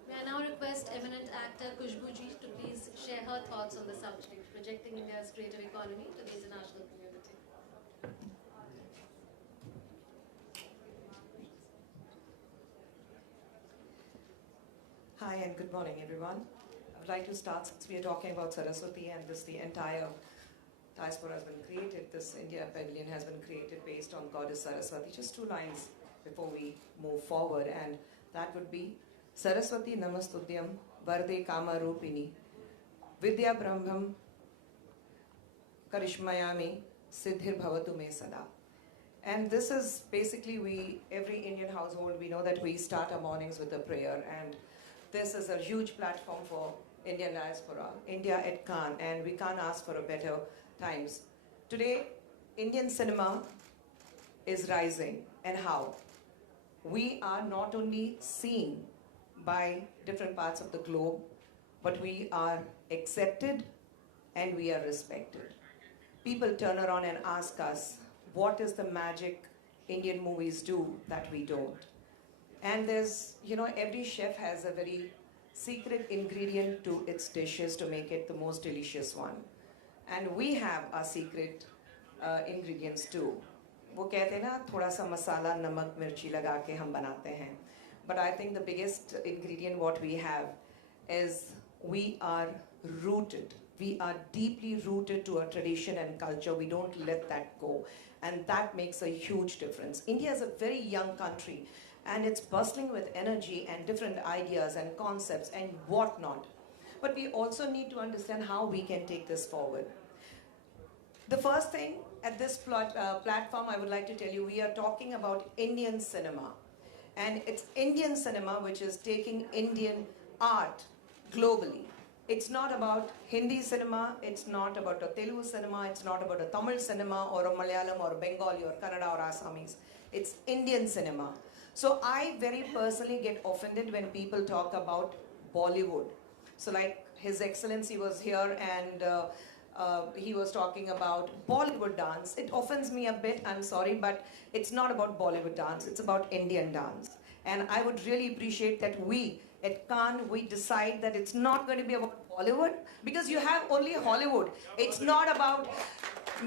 May I now request eminent actor Khushbu ji to please share her thoughts on the subject, projecting India's creative economy to the international community. Hi and good morning, everyone. I would like to start, since we are talking about Saraswati and the entire diaspora has been created, this India Pavilion has been created based on Goddess Saraswati. Just 2 lines before we move forward, and that would be Saraswati Namastudyam Varde Kama Rupini Vidya Brahmam Karishmayami Siddhir Bhavatu Me Sada. And this is basically, every Indian household, we know that we start our mornings with a prayer, and this is a huge platform for Indian diaspora, India at Cannes, and we can't ask for a better times. Today, Indian cinema is rising, and how? We are not only seen by different parts of the globe, but we are accepted and we are respected. People turn around and ask us, what is the magic Indian movies do that we don't? And there's, every chef has a very secret ingredient to its dishes to make it the most delicious one. And we have our secret ingredients too. वो कहते हैं ना, थोड़ा सा मसाला, नमक, मिर्ची लगा के हम बनाते हैं. But I think the biggest ingredient what we have is we are rooted. We are deeply rooted to our tradition and culture. We don't let that go. And that makes a huge difference. India is a very young country, and it's bustling with energy and different ideas and concepts and whatnot. But we also need to understand how we can take this forward. The first thing at this platform, I would like to tell you, we are talking about Indian cinema. And it's Indian cinema which is taking Indian art globally. It's not about Hindi cinema, it's not about a Telugu cinema, it's not about a Tamil cinema or a Malayalam or a Bengali or Kannada or Assamese. It's Indian cinema. So I very personally get offended when people talk about Bollywood. So like His Excellency was here, and he was talking about Bollywood dance. It offends me a bit, I'm sorry, but it's not about Bollywood dance, it's about Indian dance. And I would really appreciate that we at Cannes, we decide that it's not going to be about Bollywood, because you have only Hollywood. It's not about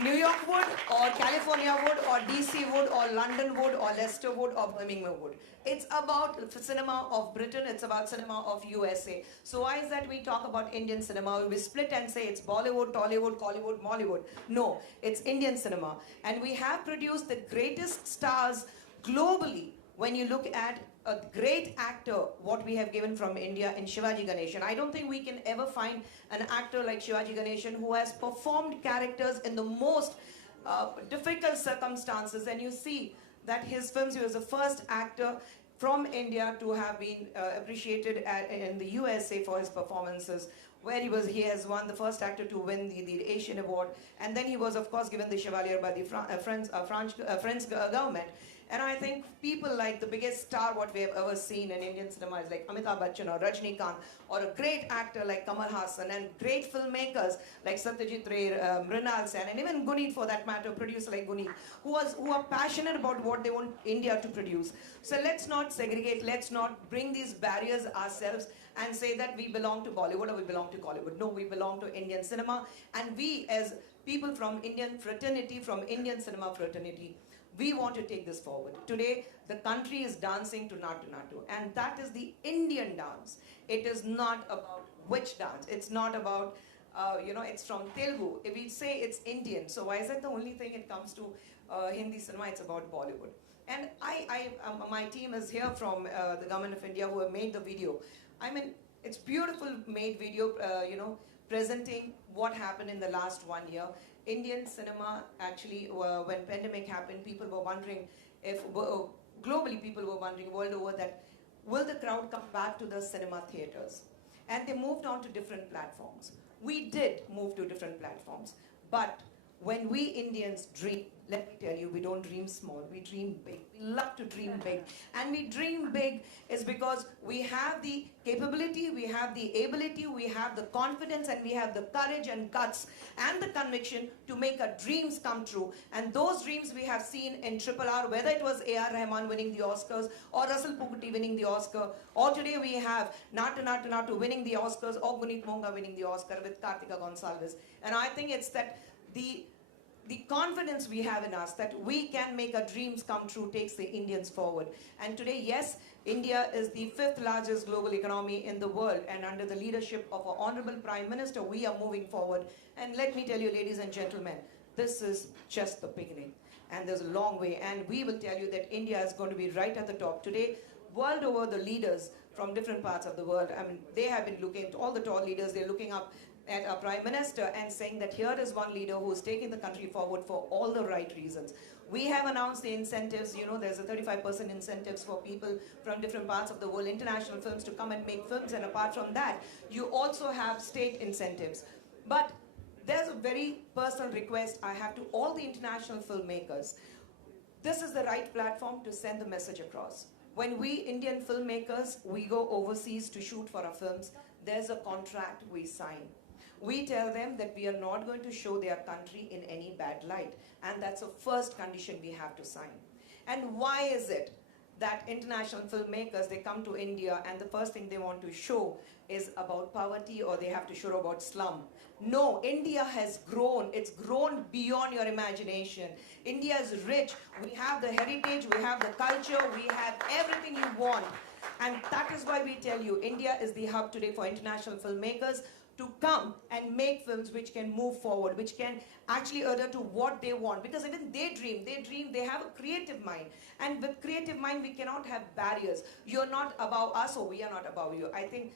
New York wood or California wood or DC wood or London wood or Leicester wood or Birmingham wood. It's about cinema of Britain, it's about cinema of USA. So why is that we talk about Indian cinema? We split and say it's Bollywood, Tollywood, Collywood, Mollywood. No, it's Indian cinema. And we have produced the greatest stars globally. When you look at a great actor, what we have given from India in Shivaji Ganeshan, I don't think we can ever find an actor like Shivaji Ganeshan who has performed characters in the most difficult circumstances. And you see that his films, he was the first actor from India to have been appreciated in the USA for his performances, where he has won the first actor to win the Asian Award, and then he was of course given the Chevalier by the French government. And I think people like the biggest star what we have ever seen in Indian cinema is like Amitabh Bachchan or Rajnikant, or a great actor like Kamal Haasan, and great filmmakers like Satyajit Ray, Mrinal Sen, and even Guneet for that matter, producer like Guneet, who are passionate about what they want India to produce. So let's not segregate, let's not bring these barriers ourselves and say that we belong to Bollywood or we belong to Collywood. No, we belong to Indian cinema, and we as people from Indian fraternity, from Indian cinema fraternity, we want to take this forward. Today, the country is dancing to Natu Natu, and that is the Indian dance. It is not about which dance. It's not about, it's from Telugu. If we say it's Indian, so why is that the only thing it comes to Hindi cinema? It's about Bollywood. And my team is here from the government of India who have made the video. I mean, it's beautiful made video, presenting what happened in the last 1 year. Indian cinema, actually, when pandemic happened, people were wondering if, globally people were wondering world over that, will the crowd come back to the cinema theaters? And they moved on to different platforms. We did move to different platforms, but when we Indians dream, let me tell you, we don't dream small, we dream big. We love to dream big. And we dream big is because we have the capability, we have the ability, we have the confidence, and we have the courage and guts and the conviction to make our dreams come true. And those dreams we have seen in RRR, whether it was A.R. Rahman winning the Oscars, or Russell Pukuti winning the Oscar, or today we have Natu Natu Natu winning the Oscars, or Guneet Monga winning the Oscar with Kartika Gonsalves. And I think it's that the confidence we have in us that we can make our dreams come true takes the Indians forward. And today, yes, India is the 5th largest global economy in the world, and under the leadership of our Honorable Prime Minister, we are moving forward. And let me tell you, ladies and gentlemen, this is just the beginning. And there's a long way, and we will tell you that India is going to be right at the top. Today, world over, the leaders from different parts of the world, I mean, they have been looking, all the tall leaders, they're looking up at our Prime Minister and saying that here is one leader who is taking the country forward for all the right reasons. We have announced the incentives, there's a 35% incentives for people from different parts of the world, international films, to come and make films, and apart from that, you also have state incentives. But there's a very personal request I have to all the international filmmakers. This is the right platform to send the message across. When we Indian filmmakers, we go overseas to shoot for our films, there's a contract we sign. We tell them that we are not going to show their country in any bad light. And that's the first condition we have to sign. And why is it that international filmmakers, they come to India and the first thing they want to show is about poverty, or they have to show about slum? No, India has grown. It's grown beyond your imagination. India is rich. We have the heritage, we have the culture, we have everything you want. And that is why we tell you, India is the hub today for international filmmakers to come and make films which can move forward, which can actually adhere to what they want. Because even they dream, they have a creative mind. And with creative mind, we cannot have barriers. You're not above us, or we are not above you. I think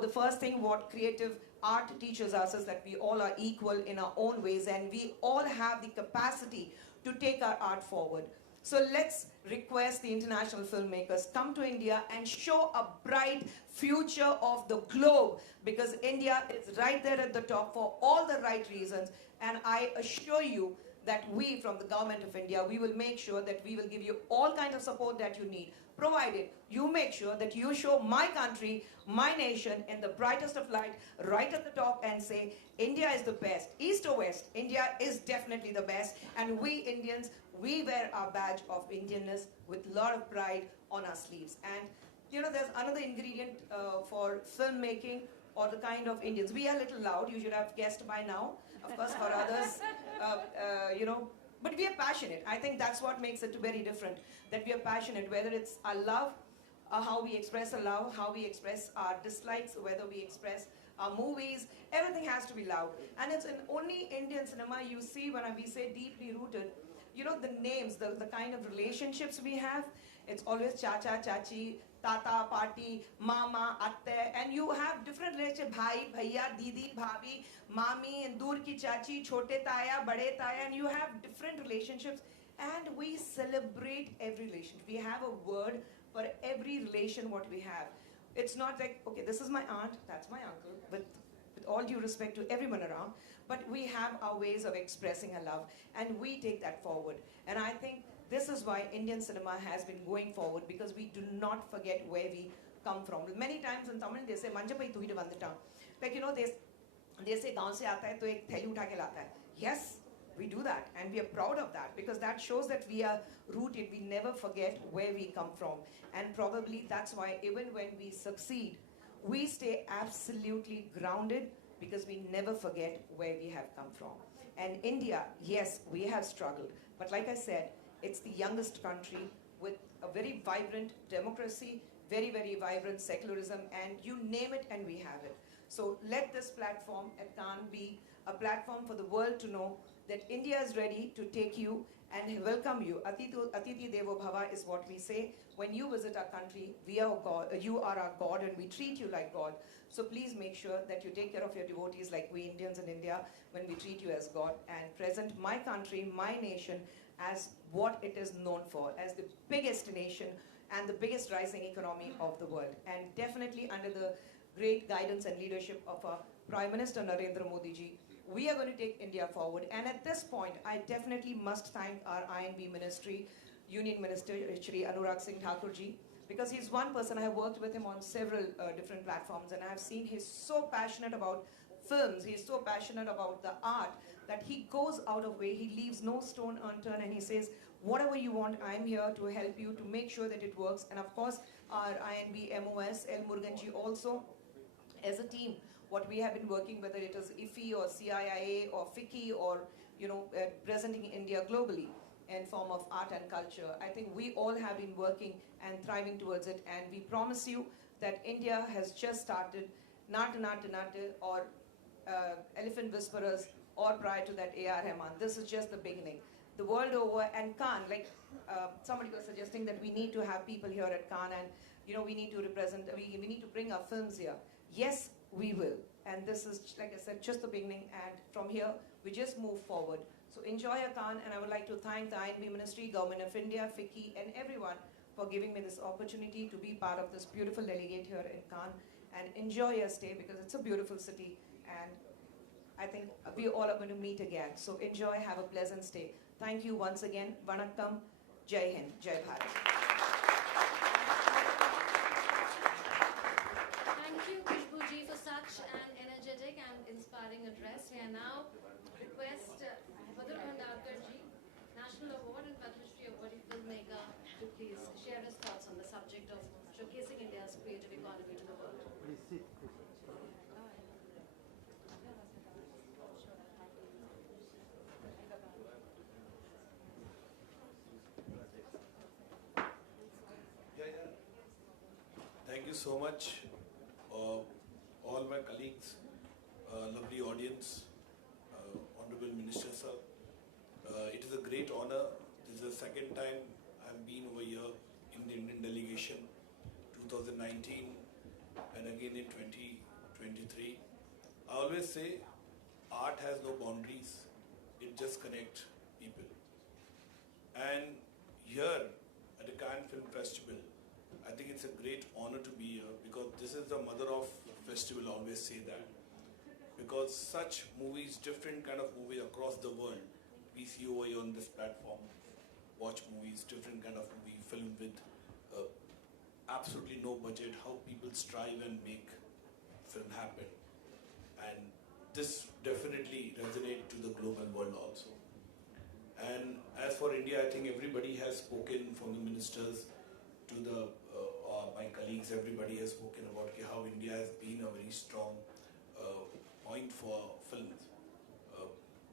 the first thing what creative art teaches us is that we all are equal in our own ways, and we all have the capacity to take our art forward. So let's request the international filmmakers, come to India and show a bright future of the globe, because India is right there at the top for all the right reasons. And I assure you that we from the government of India, we will make sure that we will give you all kinds of support that you need, provided you make sure that you show my country, my nation in the brightest of light, right at the top, and say, India is the best. East or West, India is definitely the best. And we Indians, we wear our badge of Indianness with a lot of pride on our sleeves. And there's another ingredient for filmmaking or the kind of Indians. We are a little loud, you should have guessed by now. Of course, for others, but we are passionate. I think that's what makes it very different, that we are passionate, whether it's our love, how we express our love, how we express our dislikes, whether we express our movies, everything has to be loud. And it's in only Indian cinema you see when we say deeply rooted, the names, the kind of relationships we have, it's always cha-cha, chachi, tata, party, mama, atte, and you have different relationships, bhai, bhaiya, didi, bhabhi, mami, and dur ki chachi, chote taya, bade taya, and you have different relationships, and we celebrate every relationship. We have a word for every relation what we have. It's not like, okay, this is my aunt, that's my uncle, with all due respect to everyone around, but we have our ways of expressing our love, and we take that forward. And I think this is why Indian cinema has been going forward, because we do not forget where we come from. Many times in Tamil they say, Manjapai tuide vandita. Like, they say, gaon se aata hai to ek theli utha ke lata hai. Yes, we do that, and we are proud of that, because that shows that we are rooted. We never forget where we come from. And probably that's why even when we succeed, we stay absolutely grounded, because we never forget where we have come from. And India, yes, we have struggled, but like I said, it's the youngest country with a very vibrant democracy, very, very vibrant secularism, and you name it and we have it. So let this platform at Cannes be a platform for the world to know that India is ready to take you and welcome you. Atithi Devo Bhava is what we say. When you visit our country, we are God, you are our God, and we treat you like God. So please make sure that you take care of your devotees like we Indians in India when we treat you as God, and present my country, my nation, as what it is known for, as the biggest nation and the biggest rising economy of the world. And definitely under the great guidance and leadership of our Prime Minister Narendra Modi ji, we are going to take India forward. And at this point, I definitely must thank our INB Ministry, Union Minister Shri Anurag Singh Thakur ji, because he's one person. I have worked with him on several different platforms, and I have seen he's so passionate about films, he's so passionate about the art, that he goes out of way, he leaves no stone unturned, and he says, whatever you want, I'm here to help you to make sure that it works. And of course, our INB MOS, El Murugan ji also, as a team, what we have been working, whether it is IFI or CIIA or FICCI or, presenting India globally in form of art and culture. I think we all have been working and thriving towards it, and we promise you that India has just started, Nat or Elephant Whisperers, or prior to that A.R. Rahman. This is just the beginning. The world over, and Cannes, like somebody was suggesting that we need to have people here at Cannes, and we need to represent, we need to bring our films here. Yes, we will. And this is, like I said, just the beginning, and from here, we just move forward. So enjoy your Cannes, and I would like to thank the INB Ministry, Government of India, FICCI, and everyone for giving me this opportunity to be part of this beautiful delegate here in Cannes, and enjoy your stay, because it's a beautiful city, and I think we all are going to meet again. So enjoy, have a pleasant stay. Thank you once again. Vanakkam, Jai Hind, Jai Bharat. Thank you, Khushbu ji, for such an energetic and inspiring address. We are now request Madhur Bhandarkar ji, National Award and Padma Shri Awardee filmmaker, to please share his thoughts on the subject of showcasing India's creative economy to the world. Thank you so much, all my colleagues, lovely audience, Honorable Minister sir. It is a great honor. This is the second time I've been over here in the Indian delegation, 2019 and again in 2023. I always say art has no boundaries. It just connects people. And here at the Cannes Film Festival, I think it's a great honor to be here, because this is the mother of festival, I always say that. Because such movies, different kind of movies across the world, we see over here on this platform, watch movies, different kind of movie, film with absolutely no budget, how people strive and make film happen. And this definitely resonates to the global world also. And as for India, I think everybody has spoken, from the ministers to the my colleagues, everybody has spoken about how India has been a very strong point for films.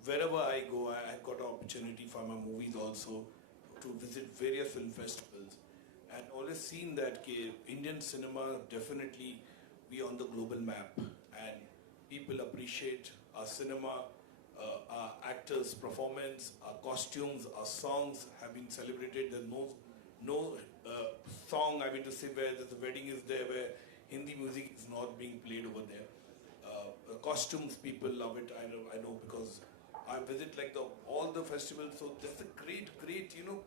Wherever I go, I got an opportunity for my movies also to visit various film festivals, and always seen that Indian cinema definitely be on the global map, and people appreciate our cinema, our actors' performance, our costumes, our songs have been celebrated. There's no song, I mean to say, where the wedding is there, where Hindi music is not being played over there. Costumes, people love it. I know because I visit like all the festivals. So there's a great,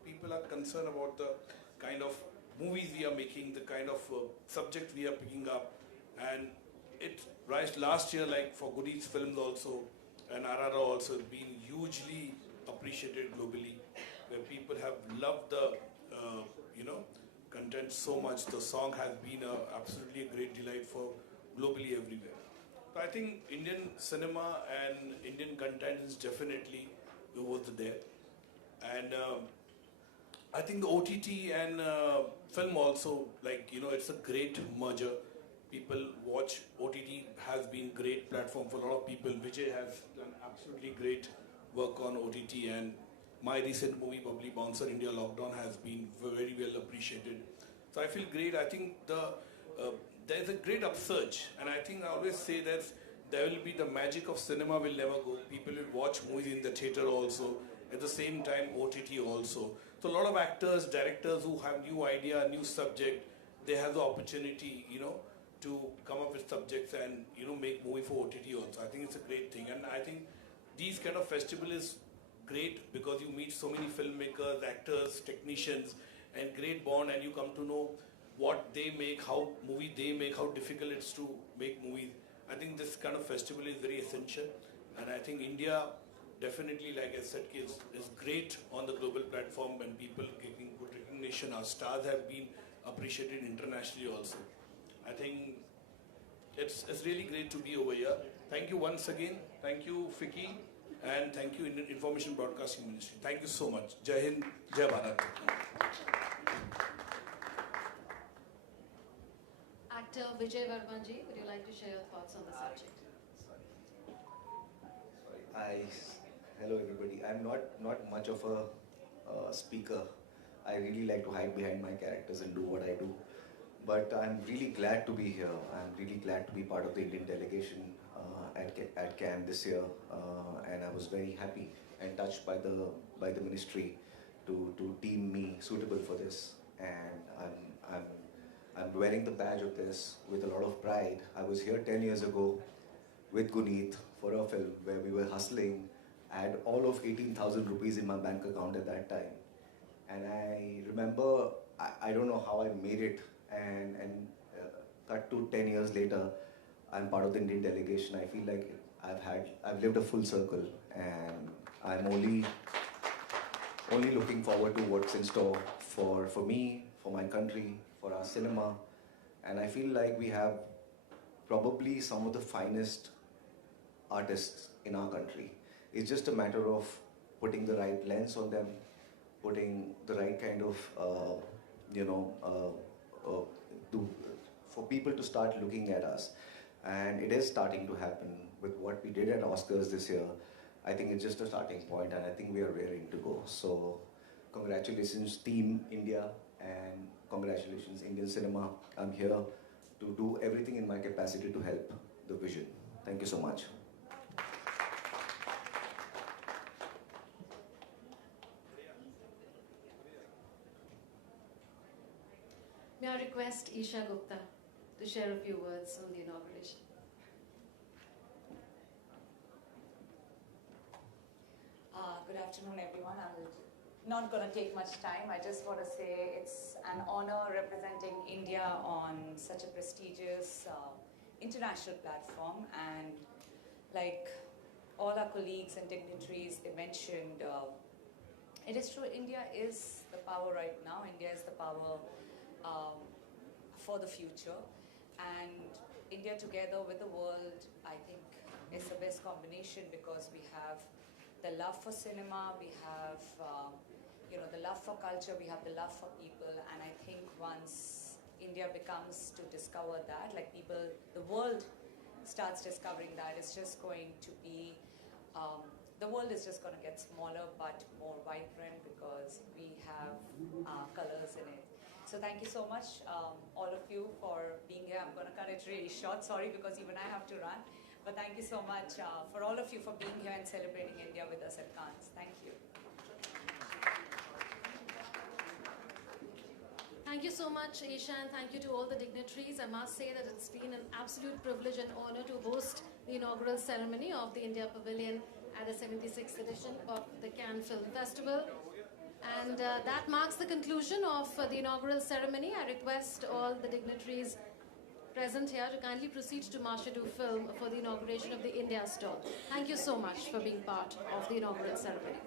people are concerned about the kind of movies we are making, the kind of subject we are picking up, and it last year, like for Goodies films also, and RRR also, been hugely appreciated globally, where people have loved the content so much. The song has been absolutely a great delight for globally everywhere. So I think Indian cinema and Indian content is definitely over there. And I think the OTT and film also, it's a great merger. People watch. OTT has been great platform for a lot of people. Vijay has done absolutely great work on OTT, and my recent movie, Bubbly Bouncer India Lockdown, has been very well appreciated. So I feel great. I think there's a great upsurge, and I think I always say that there will be the magic of cinema will never go. People will watch movies in the theater also, at the same time OTT also. So a lot of actors, directors who have new idea, new subject, they have the opportunity, to come up with subjects and, make movie for OTT also. I think it's a great thing, and I think these kind of festival is great because you meet so many filmmakers, actors, technicians, and great bond, and you come to know what they make, how movie they make, how difficult it's to make movies. I think this kind of festival is very essential, and I think India definitely, like I said, is great on the global platform, and people giving good recognition. Our stars have been appreciated internationally also. I think it's really great to be over here. Thank you once again. Thank you, Fiki, and thank you, Indian Information Broadcasting Ministry. Thank you so much. Jai Hind, Jai Bharat. Actor Vijay Varma ji, would you like to share your thoughts on the subject? Hello everybody. I'm not much of a speaker. I really like to hide behind my characters and do what I do. But I'm really glad to be here. I'm really glad to be part of the Indian delegation at Cannes this year, and I was very happy and touched by the ministry to deem me suitable for this. And I'm wearing the badge of this with a lot of pride. I was here 10 years ago with Guneet for a film where we were hustling. I had all of 18,000 rupees in my bank account at that time. And I remember, I don't know how I made it, and cut to 10 years later, I'm part of the Indian delegation. I feel like I've lived a full circle, and I'm only looking forward to what's in store for me, for my country, for our cinema. And I feel like we have probably some of the finest artists in our country. It's just a matter of putting the right lens on them, putting the right kind of, for people to start looking at us. And it is starting to happen with what we did at Oscars this year. I think it's just a starting point, and I think we are raring to go. So congratulations Team India, and congratulations Indian cinema. I'm here to do everything in my capacity to help the vision. Thank you so much. May I request Esha Gupta to share a few words on the inauguration? Good afternoon, everyone. I'm not going to take much time. I just want to say it's an honor representing India on such a prestigious international platform. And like all our colleagues and dignitaries, they mentioned, it is true, India is the power right now. India is the power for the future. And India together with the world, I think, is the best combination because we have the love for cinema, we have the love for culture, we have the love for people. And I think once India becomes to discover that, like people, the world starts discovering that, it's just going to be, the world is just going to get smaller but more vibrant because we have colors in it. So thank you so much, all of you, for being here. I'm going to cut it really short, sorry, because even I have to run. But thank you so much for all of you for being here and celebrating India with us at Cannes. Thank you. Thank you so much, Esha, and thank you to all the dignitaries. I must say that it's been an absolute privilege and honor to host the inaugural ceremony of the India Pavilion at the 76th edition of the Cannes Film Festival. And that marks the conclusion of the inaugural ceremony. I request all the dignitaries present here to kindly proceed to Marche du Film for the inauguration of the India stall. Thank you so much for being part of the inaugural ceremony.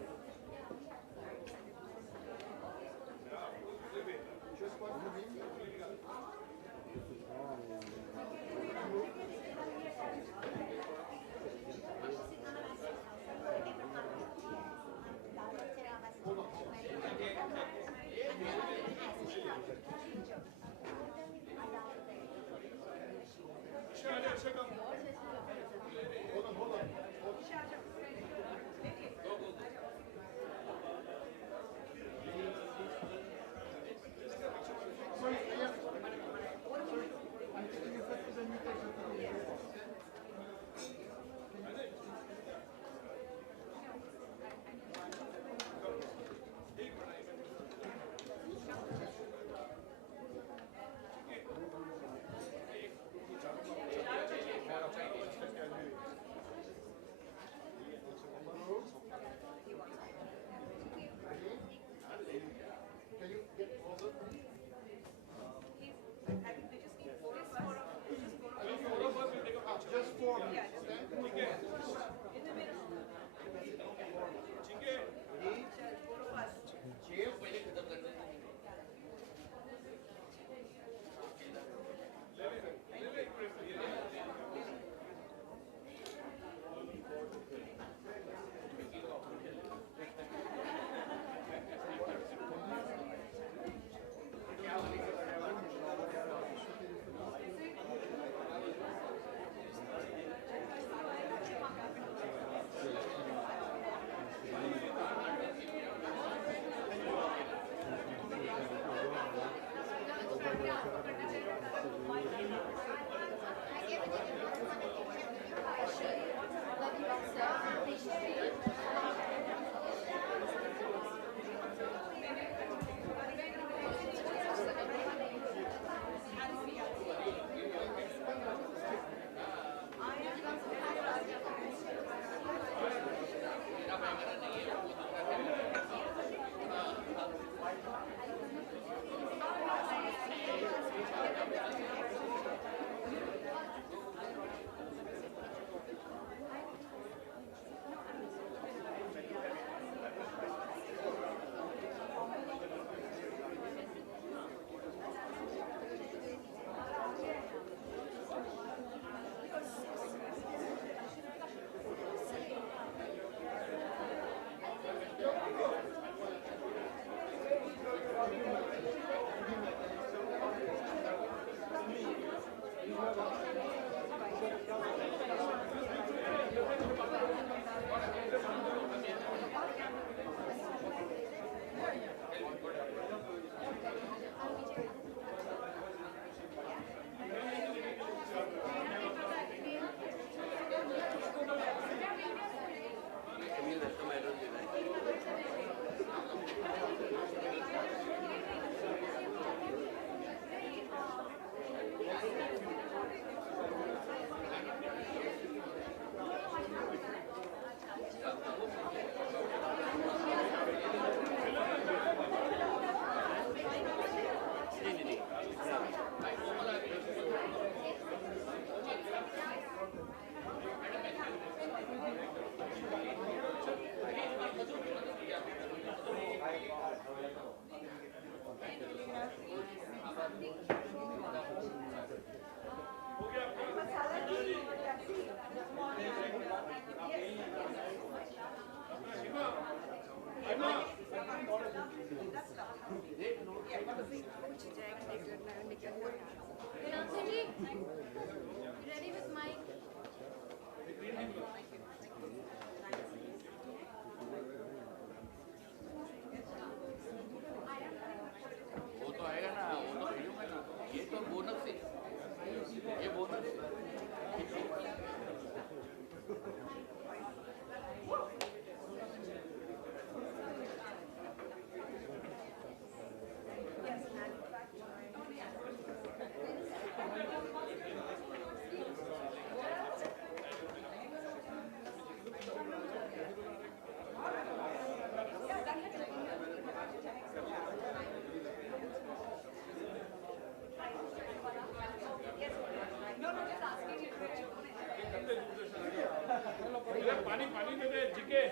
GK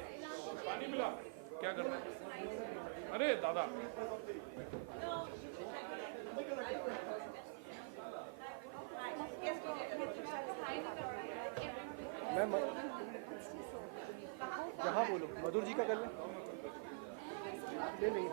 पानी मिला क्या करना है अरे दादा मैं जहाँ बोलो मधुर जी का कर ले नहीं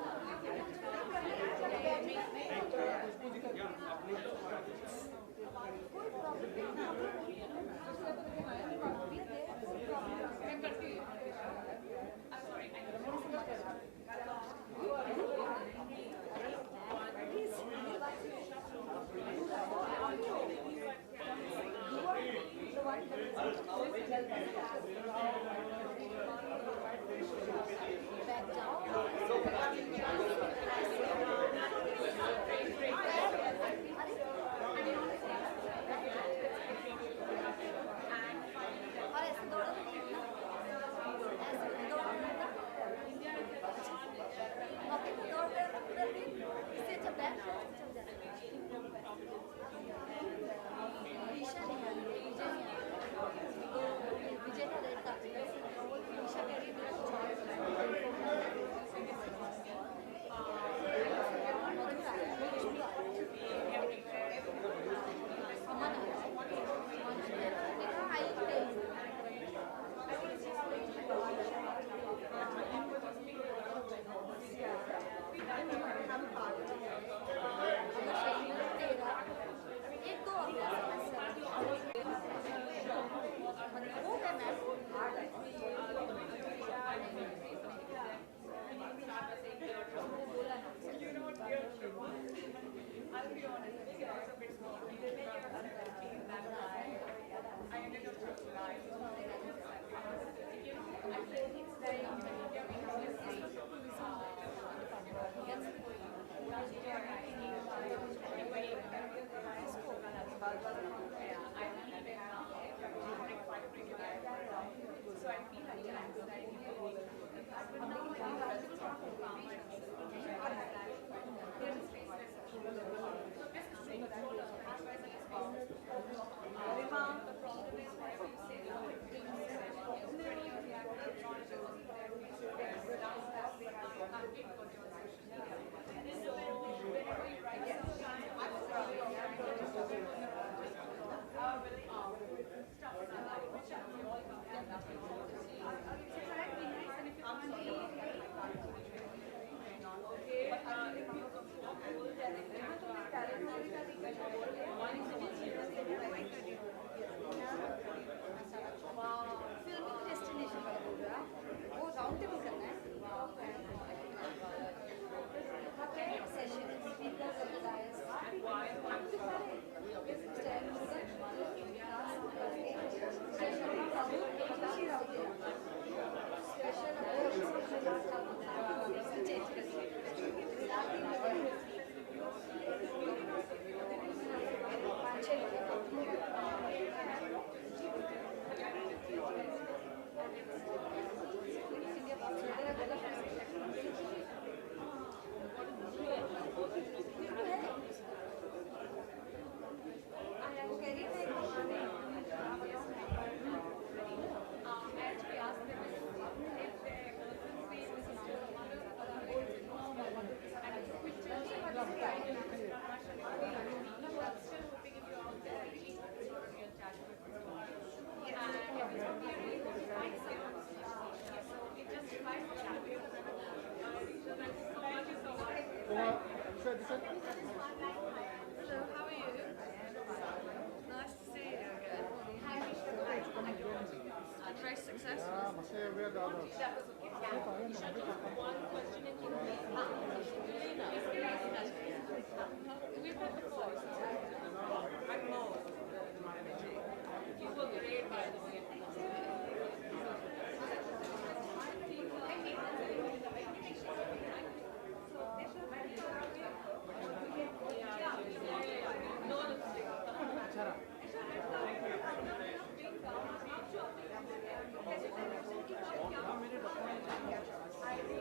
I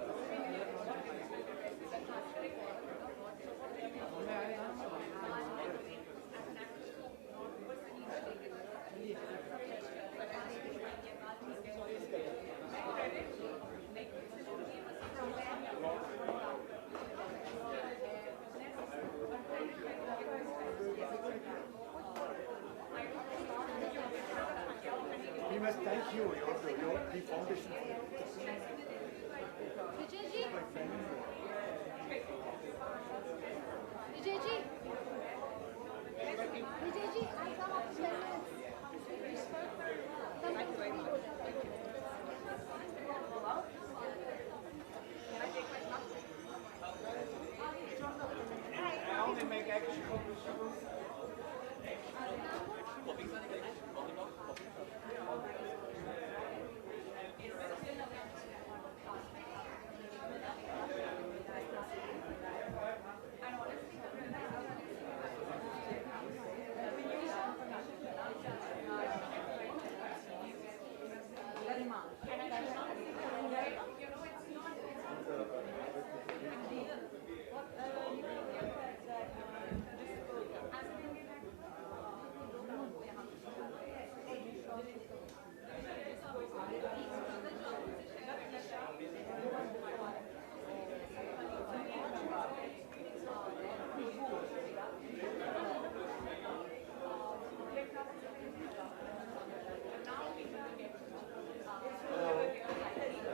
thank you, the foundation. Vijay ji. Vijay ji. Vijay ji, I come after 10 minutes. Thank you very much. I only make action.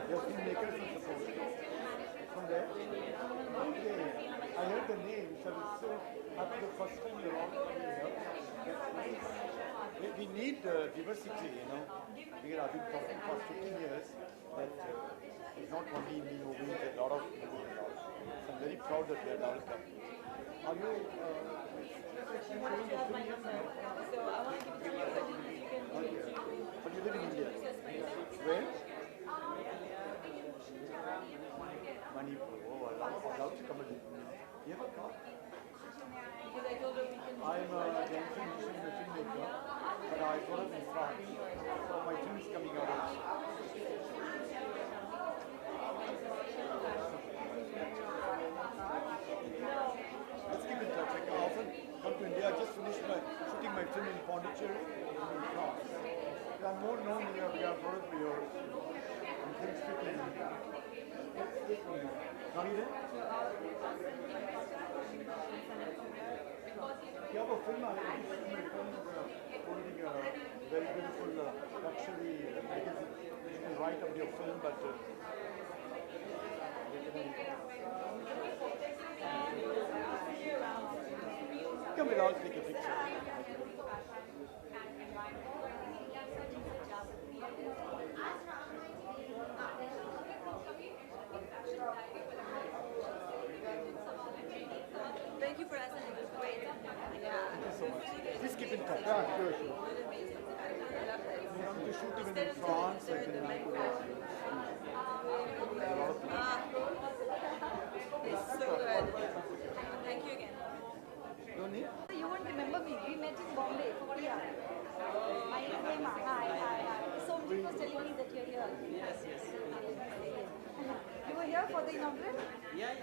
Your filmmakers and support. From there? Okay. I heard the name, so I was so happy the first time you're all coming here. We need diversity, you know. Because I've been talking for 15 years that it's not only in the movies, a lot of movies and all. So I'm very proud that we are developing. Are you showing the film here? So I want to give it to you, but you can give it to you. But you live in India? Where? Manipur. Oh, I'd love to come and you have a car? Because I told her we can. I'm a young filmmaker, but I grew up in France. So my film is coming out. Let's keep in touch. I often come to India. I just finished shooting my film in Pondicherry in France. I'm more known here because I've brought up your film strictly in India. Are you there? You have a film, I recently my film holding a very beautiful luxury magazine. You can write up your film, but come with all, take a picture. Thank you for asking. It was great. Yeah. Thank you so much. Please keep in touch. Yeah, sure, sure. You want to shoot even in France, like in It's so good. Thank you again. Don't need? You won't remember me. We met in Bombay. Yeah. My name is Hema. Hi. So Somjit was telling me that you're here. Yes. You were here for the inauguration? Yeah.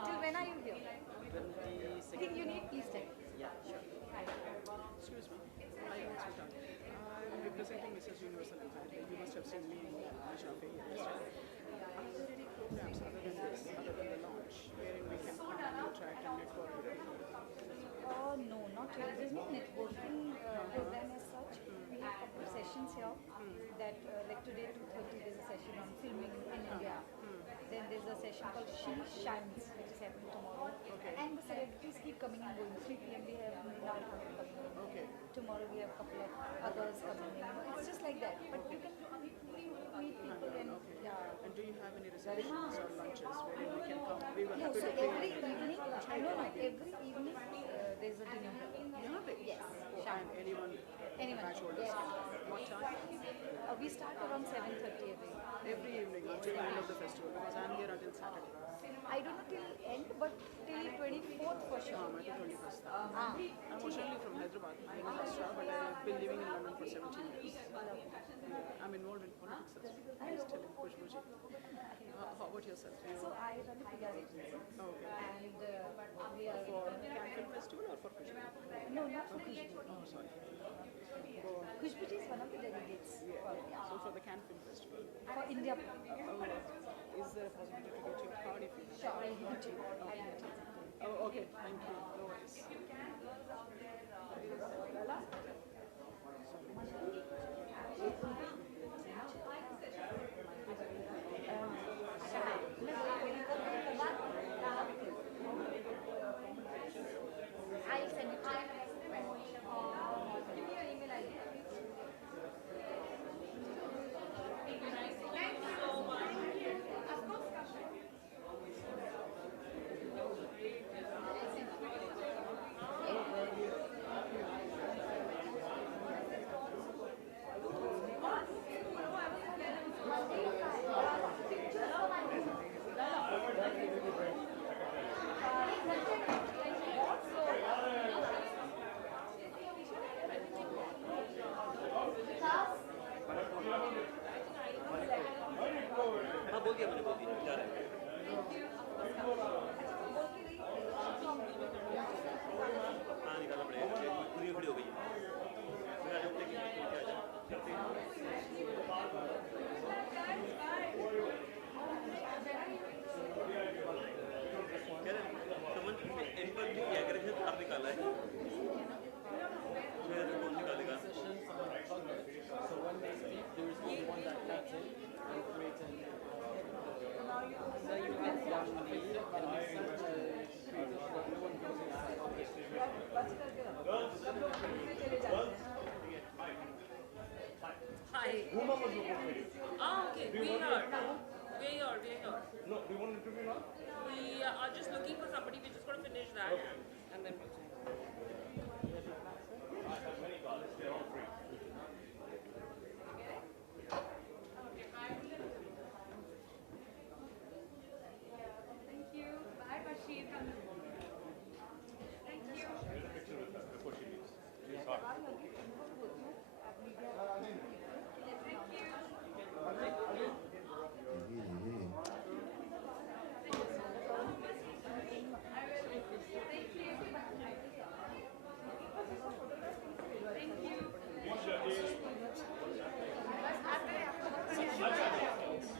Till when are you here? 26. I think you need, please tell. Yeah, sure. Excuse me. I want to talk. I'm representing Mrs. Universal Empire. You must have seen me in Asia Fair yesterday. Are there any programs other than this, other than the launch, wherein we can interact and network with people? No, not really. There's no networking program as such. We have a couple of sessions here. That like today 2:30 there's a session on filming in India. Then there's a session called She Shines, which is happening tomorrow. Okay. And the celebrities keep coming and going. 3 p.m. we have Madhur Bhandarkar coming in. Okay. Tomorrow we have a couple of others coming in. It's just like that. But you can meet people and yeah. And do you have any receptions or lunches wherein we can come? We were No, happy so to pay. every evening, every evening there's a dinner. Yes. And anyone match holders Yes. can come. What time? We start around 7:30 Every evening until the end of the festival, because I'm here until Saturday. I don't know till end, but till 24th for sure. Until 21st. I'm originally from Hyderabad, in Maharashtra, but I've been living in London for 17 years. I'm involved in politics as well. I was telling Khushbu ji. How about yourself? So I run a PR agency. Okay. And we are For Cannes Film Festival or for Khushbu? No, not for Khushbu. Oh, sorry. Khushbu ji is one of the delegates. So for the Cannes Film Festival? For India. Is there a possibility to get your card if you Sure, I'll give it to you. Oh, okay. Thank you.